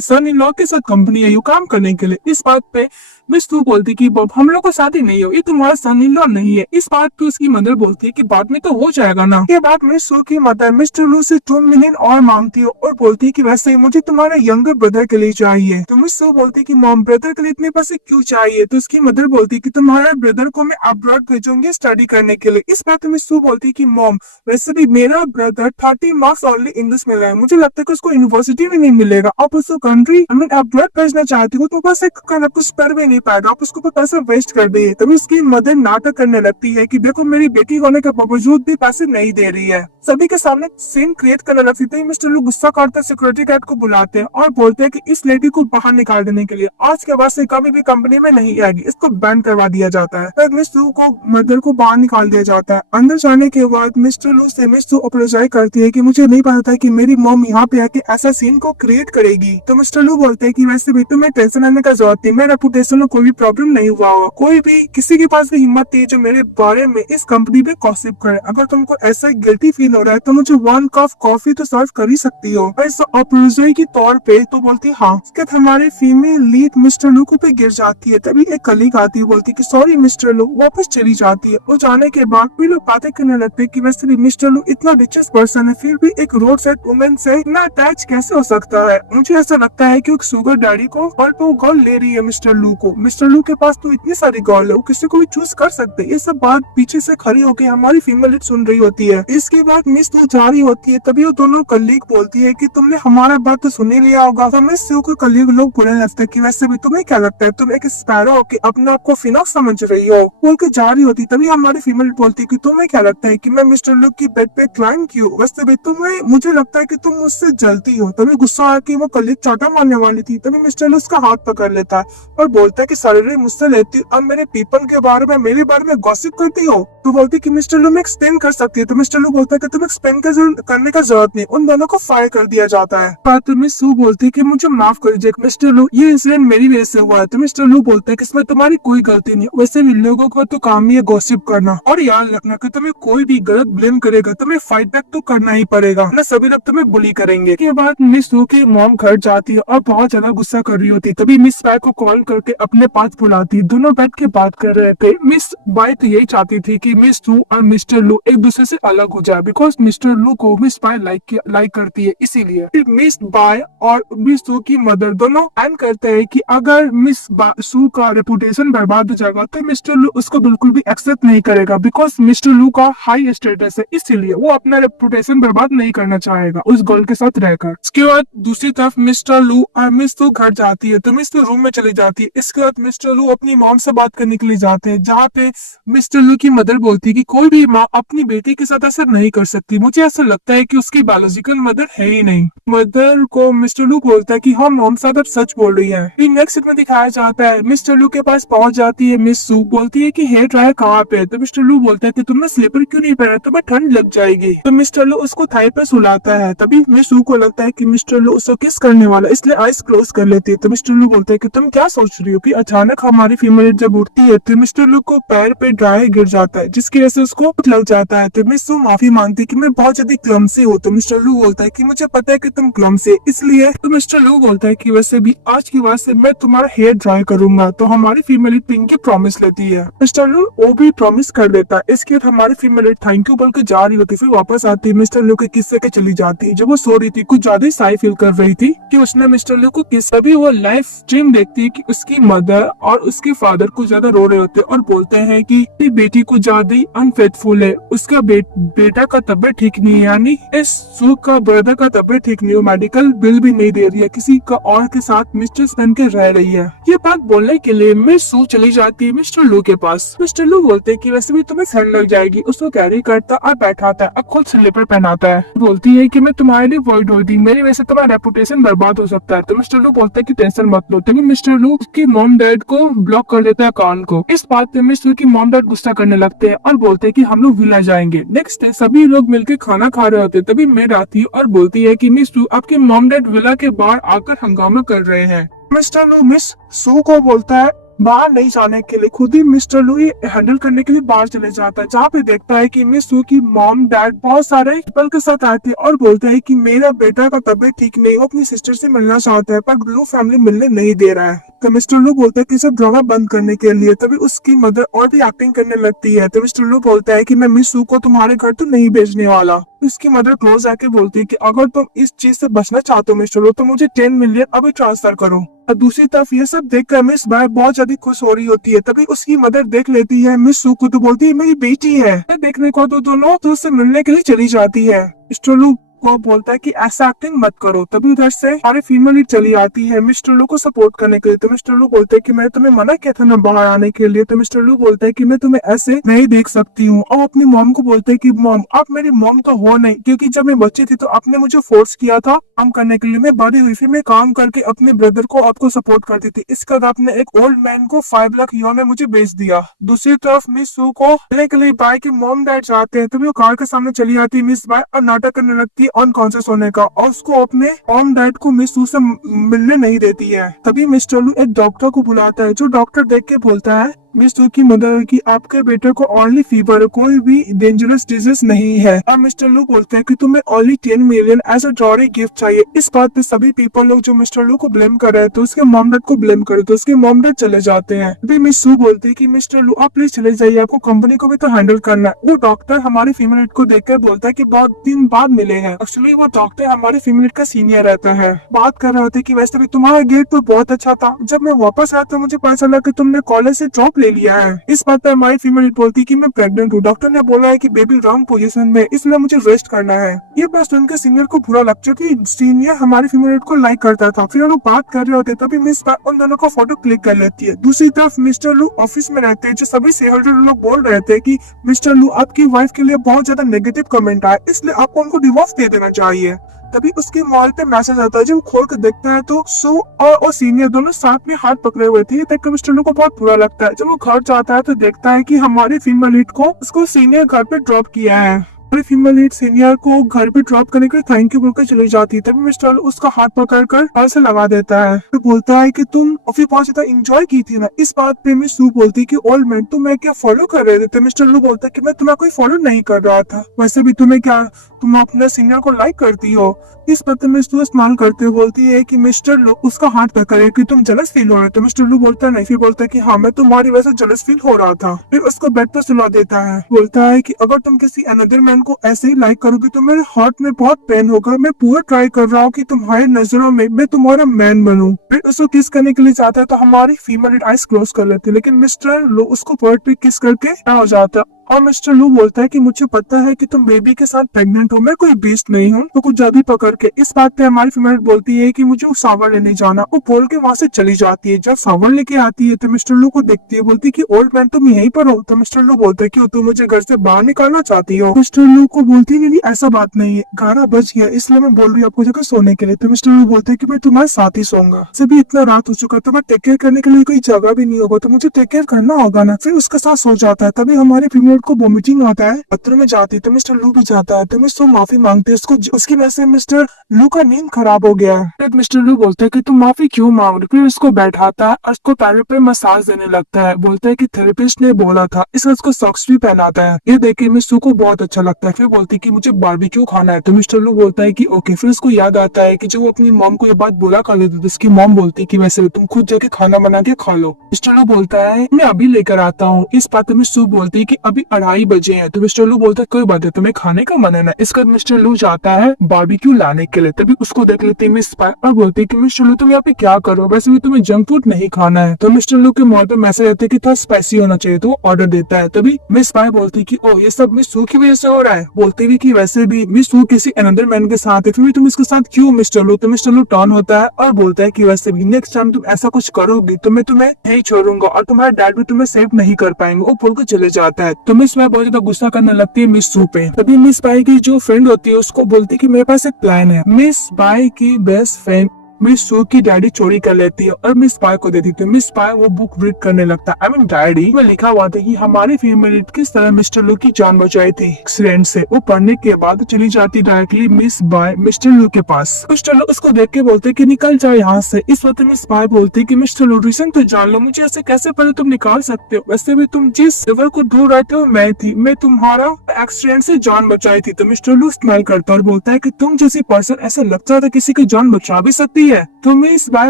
सन इन लॉ के साथ कंपनी आई हो काम करने के लिए। इस बात पे मिस तू बोलती कि हम लोग को शादी नहीं हो, ये तुम्हारा सन इन लॉ नहीं है। इस बात पे उसकी मदर बोलती है कि बाद में तो हो जाएगा ना। के बाद मिस सू की मदर मिस्टर लू से 2 मिलियन और मांगती है और बोलती है कि वैसे ही मुझे तुम्हारे यंगर ब्रदर के लिए चाहिए। तो मिस सू बोलती है कि मॉम ब्रदर के लिए इतने पैसे क्यों चाहिए। तो उसकी मदर बोलती है कि तुम्हारे ब्रदर को मैं अब्रॉड भेजूंगी स्टडी करने के लिए। इस बात पे मिस सू बोलती है कि मॉम वैसे भी मेरा ब्रदर 30 मार्क्स ओनली इंग्लिश में है, मुझे लगता है कि उसको यूनिवर्सिटी में नहीं मिलेगा। आप उसको कंट्री अब्रॉड भेजना चाहती हो तो बस एक कुछ कर भी नहीं पाएगा, आप उसको पैसा वेस्ट कर दिए। तभी उसकी मदर नाटक करने लगती है कि देखो मेरी बेटी होने के बावजूद भी पैसे नहीं दे रही है, सभी के सामने सीन क्रिएट करने लगती है। मिस्टर लू गुस्सा करते सिक्योरिटी गार्ड को बुलाते हैं और बोलते हैं कि इस लेडी को बाहर निकाल देने के लिए आज के बाद से कभी भी कंपनी में नहीं आएगी, इसको बैन करवा दिया जाता है। फिर मिस्टर लू को मदर को बाहर निकाल दिया जाता है। अंदर जाने के बाद मिस्टर लू से मिस लू अपोलोजाइज करती है कि मुझे नहीं पता था कि मेरी मॉम यहाँ पे आके ऐसा सीन को क्रिएट करेगी। तो मिस्टर लू बोलते हैं कि वैसे भी तुम्हें टेंशन लेने का जरूरत नहीं, मेरे रेपुटेशन में कोई भी प्रॉब्लम नहीं हुआ होगा, कोई भी किसी के पास भी हिम्मत नहीं जो मेरे बारे में इस कंपनी पे गॉसिप करे। अगर तुमको ऐसा गिल्टी फील हो रहा है तो मुझे 1 कप कॉफी तो सर्व कर ही सकती हो। ऐसा अप्रोजोई के तौर पे तो बोलती हाँ। उसके बाद हमारे फीमेल लीड मिस्टर लू को पे गिर जाती है। तभी एक कलीग आती है, बोलती कि सॉरी मिस्टर लू, वापस चली जाती है। वो जाने के बाद भी लोग बातें करने लगते हैं कि वैसे भी मिस्टर लू इतना रिचेस्ट पर्सन है फिर भी एक रोड साइड वुमेन से इतना अटैच कैसे हो सकता है। मुझे ऐसा लगता है कि एक सुगर डैडी को और वो गर्ल ले रही है मिस्टर लू को। मिस्टर लू के पास तो इतनी सारी गर्ल है, वो किसी को भी चूज कर सकते हैं। ये सब बात पीछे से खड़ी होकर हमारी फीमेल लीड सुन रही होती है। इसके बाद मिस लू जा रही होती है, तभी वो दोनों कलीग बोलती है कि तुमने हमारा बात तो सुन ही लिया होगा। तो मिस लू को कलीग लोग बुरे लगते हैं कि वैसे भी तुम्हें क्या लगता है, तुम एक स्पैरो होके अपने आप को फिनॉक्स समझ रही हो, बोल के जा रही होती। तभी हमारी फीमेल बोलती है कि तुम्हें क्या लगता है कि मैं मिस्टर लू की बेड पे क्लाइंब क्यों, वैसे भी तुम्हें मुझे लगता है कि तुम मुझसे जलती हो। तभी गुस्सा आके वो कलीग चाटा मारने वाली थी, तभी मिस्टर लू उसका हाथ पकड़ लेता है और बोलता है कि सैलरी मुझसे लेती और मेरे पीपल के बारे में मेरे बारे में गॉसिप करती हो। तो बोलती कि मिस्टर लू मैं एक्सप्लेन कर सकती है। तो मिस्टर लू बोलता है कि तुम एक्सप्लेन करने का जरूरत नहीं। उन दोनों को फायर कर दिया जाता है। बात मिस सू बोलती है कि मुझे माफ कर दीजिए मिस्टर लू, ये इंसिडेंट मेरी वजह से हुआ है। तो मिस्टर लू बोलता है कि इसमें तुम्हारी कोई गलती नहीं, वैसे भी लोगों को तो काम ही है गॉसिप करना। और याद रखना कि तुम्हें कोई भी गलत ब्लेम करेगा तुम्हें फाइट बैक तो करना ही पड़ेगा, न सभी लोग तुम्हें बुली करेंगे। के बाद मिस लू की मॉम घर जाती है और बहुत ज्यादा गुस्सा कर रही होती है। तभी मिस बाय को कॉल करके अपने पास बुलाती है। दोनों बैठ के बात कर रहे थे। मिस बाय तो यही चाहती थी कि मिस लू और मिस्टर लू एक दूसरे से अलग हो जाए, बिकॉज मिस्टर लू को मिस बाय लाइक करती है, इसीलिए मिस बाय और मिस लू की मदर दोनों प्लान करते हैं कि अगर मिस सू का रेपुटेशन बर्बाद हो जाएगा तो मिस्टर लू उसको बिल्कुल भी एक्सेप्ट नहीं करेगा, बिकॉज मिस्टर लू का हाई स्टेटस है, इसीलिए वो अपना रेपुटेशन बर्बाद नहीं करना चाहेगा उस गर्ल के साथ रहकर। इसके बाद दूसरी तरफ मिस्टर लू और मिस लू घर जाती है। तो मिस लू रूम में चली जाती है। इसके रात मिस्टर लू अपनी मॉम से बात करने के लिए जाते हैं, जहाँ पे मिस्टर लू की मदर बोलती है कि कोई भी माँ अपनी बेटी के साथ ऐसा नहीं कर सकती, मुझे ऐसा लगता है कि उसकी बायोलॉजिकल मदर है ही नहीं। मदर को मिस्टर लू बोलता है कि हाँ मॉम साहब आप सच बोल रही है। फिर नेक्स्ट में दिखाया जाता है मिस्टर लू के पास पहुंच जाती है मिस सू, बोलती है कि हेयर ड्रायर कहाँ पे है। तो मिस्टर लू बोलता है कि तुमने स्लीपर क्यों नहीं पहना, तुम्हें ठंड लग जाएगी। तो मिस्टर लू उसको थाई पे सुलाता है। तभी मिस सू को लगता है कि मिस्टर लू उसको किस करने वाला, इसलिए आइस क्लोज कर लेती है। तो मिस्टर लू बोलता है कि तुम क्या सोच रही हो कि अचानक हमारी फीमेल जब उठती है तो मिस्टर लू को पैर पे ड्रायर गिर जाता है, जिसकी वजह से उसको लग जाता है। तो मिस सू माफी मांगती है कि मैं बहुत ज्यादा क्लमसी हूँ। तो मिस्टर लू बोलता है कि मुझे पता है कि तुम क्लमसी, इसलिए तो मिस्टर लू बोलता है कि वैसे भी आज की बात से मैं तुम्हारा हेयर ड्राई करूंगा। तो हमारी फीमेल पिंकी प्रॉमिस लेती है, मिस्टर लू वो भी प्रॉमिस कर देता है। इसके बाद हमारी फीमेल थैंक यू बोल के जा रही होती, फिर वापस आती है मिस्टर लू के किस्से के चली जाती है। जब वो सो रही थी कुछ ज्यादा ही साई फील कर रही थी कि उसने मिस्टर लू को किस, तभी वो लाइव स्ट्रीम देखती है कि उसकी मदर और उसके फादर को ज्यादा रो रहे होते और बोलते हैं कि बेटी को ज्यादा ही अनफेथफुल है, उसका बेटा का तबियत ठीक नहीं है, यानी इस सू का ब्रदर का तबियत ठीक नहीं है, मेडिकल बिल भी नहीं दे रही है, किसी का और के साथ मिस्टर बन के रह रही है। ये बात बोलने के लिए मिस सू चली जाती है मिस्टर लू के पास। मिस्टर लू बोलते हैं कि वैसे भी तुम्हें ठंड लग जाएगी, उसको कैरी करता और बैठाता है और खुद स्लीपर पहनाता है। बोलती है कि मैं तुम्हारे लिए वर्ड होती, मेरी वजह से तुम्हारा रेपुटेशन बर्बाद हो सकता है। तो मिस्टर लू बोलता है कि टेंशन मत लो। तभी मिस्टर लू उसकी मॉम डैड को ब्लॉक कर देता है अकाउंट को। इस बात पे मिस्टर की मॉम डैड गुस्सा करने लगते हैं और बोलते हैं कि हम लोग विला जाएंगे। नेक्स्ट डे सभी लोग मिलकर खाना खा रहे होते, तभी मेड आती है और बोलती है कि मिस सू आपके मॉम डैड विला के बाहर आकर हंगामा कर रहे हैं। मिस्टर लू मिस सू को बोलता है बाहर नहीं जाने के लिए, खुद ही मिस्टर लू हैंडल करने के लिए बाहर चले जाता है, जहाँ पे देखता है कि मिस सू की मॉम डैड बहुत सारे पीपल के साथ आते हैं और बोलते हैं कि मेरा बेटा का तबीयत ठीक नहीं, वो अपनी सिस्टर से मिलना चाहता है पर लू फैमिली मिलने नहीं दे रहा है। तो मिस्टर लू बोलता है कि सब ड्रामा बंद करने के लिए। तभी उसकी मदर और भी एक्टिंग करने लगती है। तो मिस्टर लू बोलता है कि मैं मिस सू को तुम्हारे घर तो नहीं भेजने वाला। उसकी मदर क्लोज आके बोलती है कि अगर तुम इस चीज से बचना चाहते हो मिस्टर लू तो मुझे 10 मिलियन अभी ट्रांसफर करो। और दूसरी तरफ ये सब देखकर मिस बाय बहुत ज्यादा खुश हो रही होती है। तभी उसकी मदर देख लेती है मिस सू को, तो बोलती है मेरी बेटी है देखने को, तो दोनों तो उससे मिलने के लिए चली जाती है। मिस्टर लू को बोलता है कि ऐसा एक्टिंग मत करो। तभी उधर से हमारी फीमेल लीड चली आती है मिस्टर लू को सपोर्ट करने के लिए। तो मिस्टर लू बोलते हैं कि मैं तुम्हें मना किया था ना बाहर आने के लिए। तो मिस्टर लू बोलता है कि मैं तुम्हें ऐसे नहीं देख सकती हूँ। और अपनी मॉम को बोलते हैं कि मॉम आप मेरी मॉम तो हो नहीं, क्योंकि जब मैं बच्ची थी तो आपने मुझे फोर्स किया था काम करने के लिए, मैं बड़ी हुई फिर मैं काम करके अपने ब्रदर को आपको सपोर्ट करती थी, इसके बाद आपने एक ओल्ड मैन को 5 लाख यूरो में मुझे बेच दिया। दूसरी तरफ मिस सू को मिलने के लिए बाय के मॉम डैड जाते हैं। तभी वो कार के सामने चली आती है मिस बाय और नाटक करने लगती है अनकॉन्शियस होने का, और उसको अपने मॉम डैड को मिस सू से मिलने नहीं देती है। तभी मिस्टर लू एक डॉक्टर को बुलाता है, जो डॉक्टर देख के बोलता है मिस लू की मदर की आपके बेटे को ओनली फीवर, कोई भी डेंजरस डिजीज नहीं है। और मिस्टर लू बोलते हैं कि तुम्हें only 10 million as a dowry gift चाहिए। इस बात पे सभी पीपल लोग जो मिस्टर लू को ब्लेम कर रहे हैं तो उसके मॉम डैड को ब्लेम करे, तो उसके मॉम डैड चले जाते हैं। अभी मिस सू बोलती है कि मिस्टर लू आप प्लीज चले जाइए, आपको कंपनी को भी तो हैंडल करना है। वो डॉक्टर हमारी फीमेल को देखकर बोलता है कि बहुत दिन बाद मिले हैं। एक्चुअली वो डॉक्टर हमारी फीमेल का सीनियर रहता है। बात कर रहे होते कि वैसे भी तुम्हारा गेट तो बहुत अच्छा था, जब मैं वापस आया तो मुझे पता चला कि तुमने कॉलेज से ड्रॉप ले लिया है। इस बात पर हमारी फीमेल बोलती कि मैं प्रेग्नेंट हूँ, डॉक्टर ने बोला है कि बेबी रॉन्ग पोजीशन में, इसलिए मुझे रेस्ट करना है। ये बात सुनकर सीनियर को बुरा लगता है कि सीनियर हमारी फीमेल को लाइक करता था। फिर लोग बात कर रहे होते तभी मिस उन दोनों को फोटो क्लिक कर लेती है। दूसरी तरफ मिस्टर लू ऑफिस में रहते हैं, जो सभी शेयर होल्डर लोग बोल रहे थे कि मिस्टर लू आपकी वाइफ के लिए बहुत ज्यादा नेगेटिव कमेंट आए, इसलिए आपको उनको डिवोर्स दे देना चाहिए। तभी उसके मोबाइल पे मैसेज आता है, जब खोल कर देखता है तो सू और सीनियर दोनों साथ में हाथ पकड़े हुए थे। तक मिस्टर लू को बहुत बुरा लगता है। जब वो घर जाता है तो देखता है कि हमारी फीमेल लीड को उसको सीनियर घर पे ड्रॉप किया है। फीमेल लीड सीनियर को घर पे ड्रॉप करने के लिए थैंक यू बोलकर चली जाती है। तभी मिस्टर उसका हाथ पकड़कर हाथ से लगा देता है, तो बोलता है कि तुम ऑफिस बहुत ज्यादा एंजॉय की थी ना। इस बात पे मिस सू बोलती है कि ओल्ड मैन तुम मैं क्या फॉलो कर रहे थे। मिस्टर लू बोलता है कि मैं तुम्हें कोई फॉलो नहीं कर रहा था, वैसे भी तुम्हें क्या, तुम अपने सीनियर को लाइक करती हो। इस पर तो मिस लू इस्तेमाल करते हुए बोलती है कि मिस्टर लू उसका हाथ पकड़े कि तुम जलस फील हो रहे। तो मिस्टर लू बोलता है नहीं, फिर बोलता है कि हाँ मैं तुम्हारी वजह से जलस फील हो रहा था। फिर उसको बेड पर सुला देता है, बोलता है कि अगर तुम किसी अनदर मैन को ऐसे ही लाइक करोगे तो मेरे हार्ट में बहुत पेन होगा। मैं पूरा ट्राई कर रहा हूँ कि तुम्हारी नजरों में मैं तुम्हारा मैन बनूं। फिर उसको किस करने के लिए जाता है तो हमारी फीमेल आइज क्लोज कर लेती है, लेकिन मिस्टर लू उसको पर्ट पे किस करके हो जाता है। और मिस्टर लू बोलता है कि मुझे पता है कि तुम बेबी के साथ प्रेग्नेंट हो, मैं कोई बीस्ट नहीं हूँ तो कुछ जादू पकड़ के। इस बात पे हमारी फीमेल बोलती है कि मुझे सावर लेने जाना, वो बोल के वहाँ से चली जाती है। जब सावर लेके आती है तो मिस्टर लू को देखती है, बोलती है कि ओल्ड मैन तुम यहीं पर हो। तो मिस्टर लू बोलता है कि तुम मुझे घर से बाहर निकालना चाहती हो। मिस्टर लू को बोलती है नहीं ऐसा बात नहीं है, 11 बज गया इसलिए मैं बोल रही हूँ आपको जगह सोने के लिए। तो मिस्टर लू बोलते है कि मैं तुम्हारे साथ ही सोऊंगा, सभी इतना रात हो चुका तो मैं टेक केयर करने के लिए कोई जगह भी नहीं होगा, तो मुझे टेक केयर करना होगा ना। फिर उसके साथ सो जाता है। तभी हमारी फीमेल को वॉमिटिंग आता है, बाथरूम में जाती है तो मिस्टर लू भी जाता है। तो मिस्टर माफी मांगते हैं उसको, उसकी वजह से मिस्टर लू का नींद खराब हो गया है। फिर मिस्टर लू बोलते है कि तुम माफी क्यों मांग रहे। फिर उसको बैठाता है और उसको पैरों पे मसाज देने लगता है। बोलता है कि थेरेपिस्ट ने बोला था, इसलिए उसको सॉक्स भी पहनाता है। ये देख के मिस लू को बहुत अच्छा लगता है। फिर बोलती है कि मुझे बारबेक्यू खाना है। तो मिस्टर लू बोलता है कि ओके। फिर उसको याद आता है कि जो वो अपनी मॉम को ये बात बोला कर लेते थे, उसकी मॉम बोलती है कि वैसे तुम खुद जाके खाना बना के खा लो। मिस्टर लू बोलता है मैं अभी लेकर आता हूँ। इस बात में सू बोलती है कि अभी 2:30 बजे हैं। तो मिस्टर लू बोलता है कोई बात है, तुम्हें खाने का मन है ना। इसका मिस्टर लू जाता है बारबेक्यू लाने के लिए। तभी उसको देख लेती है मिस स्पाई और बोलती है कि मिस्टर लू तुम यहाँ पे क्या करो, वैसे भी तुम्हें जंक फूड नहीं खाना है। तो मिस्टर लू के मोबाइल पे मैसेज आते है कि थोड़ा स्पाइसी होना चाहिए, तो ऑर्डर देता है। तभी मिस स्पाई बोलती है कि ओ ये सब मिस सू की वजह से हो रहा है। बोलती है कि वैसे भी मिस सू किसी अनदर मैन के साथ है, फिर भी तुम इसके साथ क्यों मिस्टर लू। तो मिस्टर लू टर्न होता है और बोलता है कि वैसे भी नेक्स्ट टाइम तुम ऐसा कुछ करोगी तो मैं तुम्हें नहीं छोड़ूंगा और तुम्हारे डैड भी तुम्हें सेव नहीं कर पाएंगे। वो बोल के चले जाता है। तो मिस स्पाई बहुत ज्यादा गुस्सा करने लगती है मिस सू पे। तभी मिस स्पाई की जो फ्रेंड होती है उसको बोलती है कि मेरे पास एक प्लान है। मिस स्पाई की बेस्ट फ्रेंड मिस सू की डायरी चोरी कर लेती है और मिस स्पाई को देती है। मिस स्पाई वो बुक रीड करने लगता है। आई मीन डायरी में लिखा हुआ था कि हमारी फीमेल किस तरह मिस्टर लू की जान बचाई थी एक्सीडेंट से। वो पढ़ने के बाद चली जाती डायरेक्टली मिस बाय मिस्टर लू के पास। मिस्टर लू उसको देख के बोलते कि निकल जाओ यहाँ से। इस वक्त मिस स्पाई बोलती कि मिस्टर लू रीजन तो जान लो, मुझे ऐसे कैसे पहले तुम निकाल सकते हो, वैसे भी तुम जिस रिवर को ढूंढ रहे थे वो मैं थी, मैं तुम्हारा एक्सीडेंट से जान बचाई थी। तो मिस्टर लू स्माइल करता है और बोलता है कि तुम जैसी पर्सन ऐसा लगता था किसी की जान बचा भी सकती है। तो मिस बाय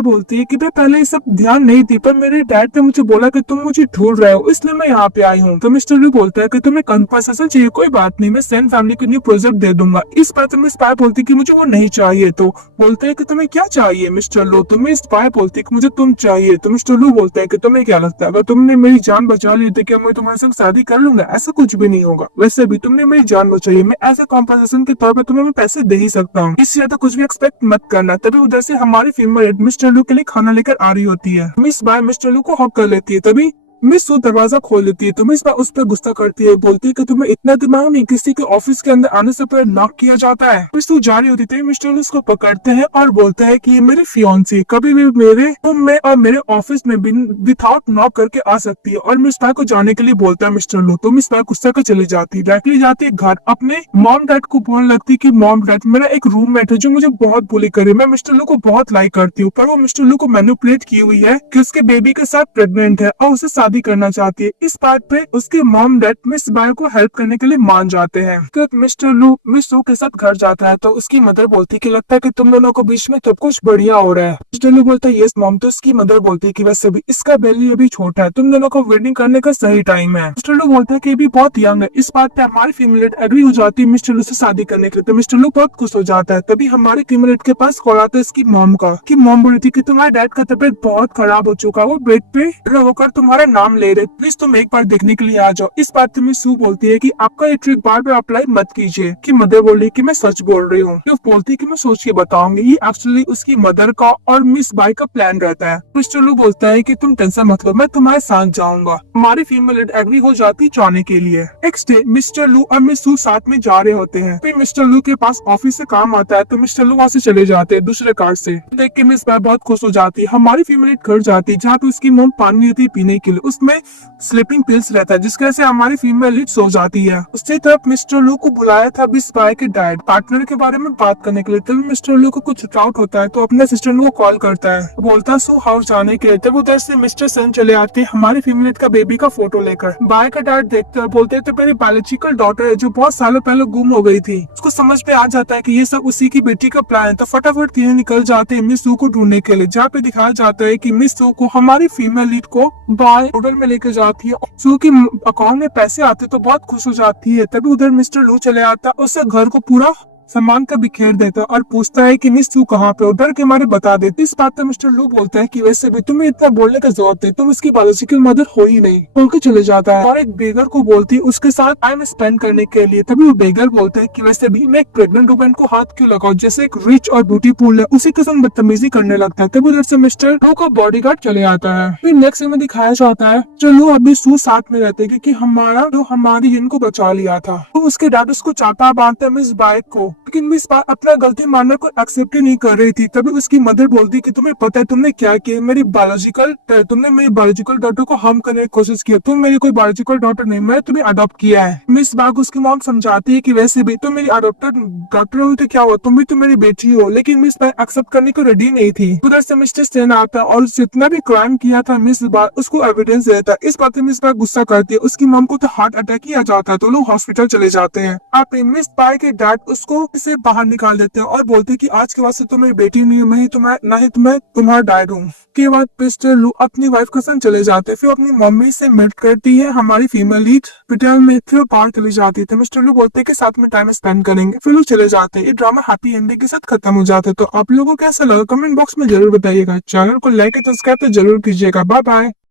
बोलती है कि मैं पहले ये सब ध्यान नहीं दी, पर मेरे डैड ने मुझे बोला कि तुम मुझे ढूंढ रहे हो इसलिए मैं यहाँ पे आई हूँ। तो मिस्टर लू बोलता है कि तुम्हें कंपनसेशन चाहिए, कोई बात नहीं मैं सेन फैमिली को न्यू प्रोजेक्ट दे दूंगा। इस बात में मिस बाय बोलती है कि मुझे वो नहीं चाहिए। तो बोलते है कि तुम्हें क्या चाहिए मिस्टर लू। तो मिस बाय बोलती है कि मुझे तुम चाहिए। तो मिस्टर लू बोलता है कि तुम्हें क्या लगता है अगर तुमने मेरी जान बचा ली तो क्या मैं तुम्हारे संग शादी कर लूंगा, ऐसा कुछ भी नहीं होगा, वैसे भी तुमने मेरी जान बचाई, मैं एज ए कॉम्पनसेशन के तौर पर तुम्हें मैं पैसे दे ही सकता हूँ, इससे ज्यादा कुछ भी एक्सपेक्ट मत करना। तभी उधर से हमारी फीमेल मिस्टर लू के लिए खाना लेकर आ रही होती है। मिस बाय मिस्टर लू को हक कर लेती है। तभी मिस सू दरवाजा खोल देती है। तो मिस बाय उस पर गुस्सा करती है, बोलती है कि तुम्हें इतना दिमाग नहीं, किसी के ऑफिस के अंदर आने से पहले नॉक किया जाता है। मिस सू जा रही होती है, मिस्टर लू उसको पकड़ते हैं और बोलते हैं कि ये मेरी फियांसी कभी भी मेरे रूम में और मेरे ऑफिस में विदाउट नॉक करके आ सकती है। और मिस बाय को जाने के लिए बोलता है मिस्टर लू। तो मिस बाय गुस्सा कर चली जाती है, डायरेक्टली जाती है घर, अपने मॉम डैड को बोलने लगती है कि मॉम डैड मेरा एक रूममेट है जो मुझे बहुत बुली करे, मैं मिस्टर लू को बहुत लाइक करती हूँ, पर वो मिस्टर लू को मैनिपुलेट की हुई है कि उसके बेबी के साथ प्रेग्नेंट है और उसे शादी करना चाहती है। इस बात पे उसके मॉम डैड मिस बाय को हेल्प करने के लिए मान जाते हैं। तो मिस्टर लू मिस सू के साथ घर जाता है तो उसकी मदर बोलती है कि लगता है कि तुम दोनों को बीच में सब कुछ बढ़िया हो रहा है। मिस्टर लू बोलता है यस मॉम। तो उसकी मदर बोलती है कि वैसे भी इसका बेली अभी छोटा है, तुम दोनों को वेडिंग करने का सही टाइम है। मिस्टर लू बोलता है कि भी बहुत यंग है। इस बात पे हमारी फीमेल एग्री हो जाती है मिस्टर लू से शादी करने के लिए। तो मिस्टर लू बहुत खुश हो जाता है। तभी हमारी फीमेल के पास कॉल आता है इसकी मॉम का, कि मॉम बोली थी कि तुम्हारे डैड का तबीयत बहुत खराब हो चुका है, वो बेड पे होकर तुम्हारा नाम ले रहे, प्लीज तुम एक बार देखने के लिए आ जाओ। इस बात में सू बोलती है कि आपका ये ट्रिक बार बार अप्लाई मत कीजिए। कि मदर बोली कि मैं सच बोल रही हूँ। तो बोलती है कि मैं सोच के बताऊंगी। ये एक्चुअली उसकी मदर का और मिस बाय का प्लान रहता है। मिस्टर लू बोलता है कि तुम टेंशन मत लो, मैं तुम्हारे साथ जाऊंगा। हमारी फीमेल एग्री हो जाती जाने के लिए। नेक्स्ट डे मिस्टर लू और मिस सू साथ में जा रहे होते हैं। फिर मिस्टर लू के पास ऑफिस से काम आता है तो मिस्टर लू वहाँ से चले जाते हैं दूसरे कार से। देख के मिस बाय बहुत खुश हो जाती है। हमारी फीमेल घर जाती है जहाँ पे उसकी मोम पानी देती है पीने के लिए, उसमें स्लीपिंग पिल्स रहता है जिसकी वजह से हमारी फीमेल सो जाती है। उसकी तरफ मिस्टर लू को बुलाया था मिस बाय के डैड पार्टनर के बारे में बात करने के लिए। तभी मिस्टर लू को कुछ डाउट होता है तो अपने असिस्टेंट को कॉल करता है, बोलता सू हाउस जाने के लिए। तब उधर से मिस्टर सन चले आते हैं हमारी फीमेल का बेबी का फोटो लेकर। बाय का डैड देखते हैं, बोलते तो मेरी बायोलॉजिकल डॉटर है जो बहुत सालों पहले गुम हो गई थी। उसको समझ पे आ जाता है कि ये सब उसी की बेटी का प्लान है। तो फटाफट तीनों निकल जाते हैं मिस सू को ढूंढने के लिए, जहाँ पे दिखाया जाता है कि मिस सू को हमारी फीमेल लीड को बाय होटल में लेके जाती है। सू की अकाउंट में पैसे आते तो बहुत खुश हो जाती है। तभी उधर मिस्टर लू चले आता है, उससे घर को पूरा सामान का बिखेर देता है और पूछता है कि मिस तू कहाँ पे हो, डर के मारे बता देती। इस बात पर मिस्टर लू बोलता है कि वैसे भी तुम्हें इतना बोलने का जरूरत है, तुम इसकी बायोलॉजिकल मदर हो ही नहीं, बोल के चले जाता है और एक बेगर को बोलती है उसके साथ टाइम स्पेंड करने के लिए। तभी वो बेगर बोलते है कि वैसे भी मैं एक प्रेग्नेंट वुमन को हाथ क्यों लगाऊं, जैसे एक रिच और ब्यूटीफुल है उसी के साथ बदतमीजी करने लगता है। तभी उधर से मिस्टर लू का बॉडीगार्ड चले आता है। फिर नेक्स्ट में दिखाया जाता है चलो अभी सू साथ में रहते क्योंकि हमारा जो हमारी जिन को बचा लिया था, तो उसके डैड उसको चाटा बांधते मिस बाइक को, लेकिन मिस अपना गलती मानने को एक्सेप्ट ही नहीं कर रही थी। तभी उसकी मदर बोलती कि तुम्हें पता है तुमने क्या किया, तुमने मेरी बायोलॉजिकल डॉटर को हार्म करने की कोशिश की, तुम मेरी कोई बायोलॉजिकल डॉटर नहीं, मैं तुम्हें अडॉप्ट किया है। मिस बाग उसकी मॉम समझाती है कि वैसे भी तुम मेरी अडॉप्टेड डॉटर हो तो क्या हुआ, तुम भी तो मेरी बेटी हो, लेकिन मिस बाग एक्सेप्ट करने को रेडी नहीं थी। उधर से मिस्टर स्टेन आता है और जितना भी क्राइम किया था मिस बाग उसको एविडेंस देता है। इस बात पे मिस बाग गुस्सा करती है, उसकी मॉम को तो हार्ट अटैक ही आ जाता है, तो लोग हॉस्पिटल चले जाते हैं। आप मिस बाग के डैड उसको से बाहर निकाल देते हैं और बोलते हैं कि आज के बाद से तुम मेरी बेटी नहीं हूँ, मैं ही तुम्हारा डैड हूँ। के बाद मिस्टर लू अपनी वाइफ के साथ चले जाते हैं। फिर अपनी मम्मी से मीट करती है हमारी फीमेल लीड पिटल में, फिर बाहर चली जाती है। तो मिस्टर लू बोलते हैं कि साथ में टाइम स्पेंड करेंगे, फिर लोग चले जाते हैं। ये ड्रामा हैप्पी एंडिंग के साथ खत्म हो जाता है। तो आप लोगों को कैसा लगा कमेंट बॉक्स में जरूर बताइएगा। चैनल को लाइक और सब्सक्राइब तो जरूर कीजिएगा। Bye bye.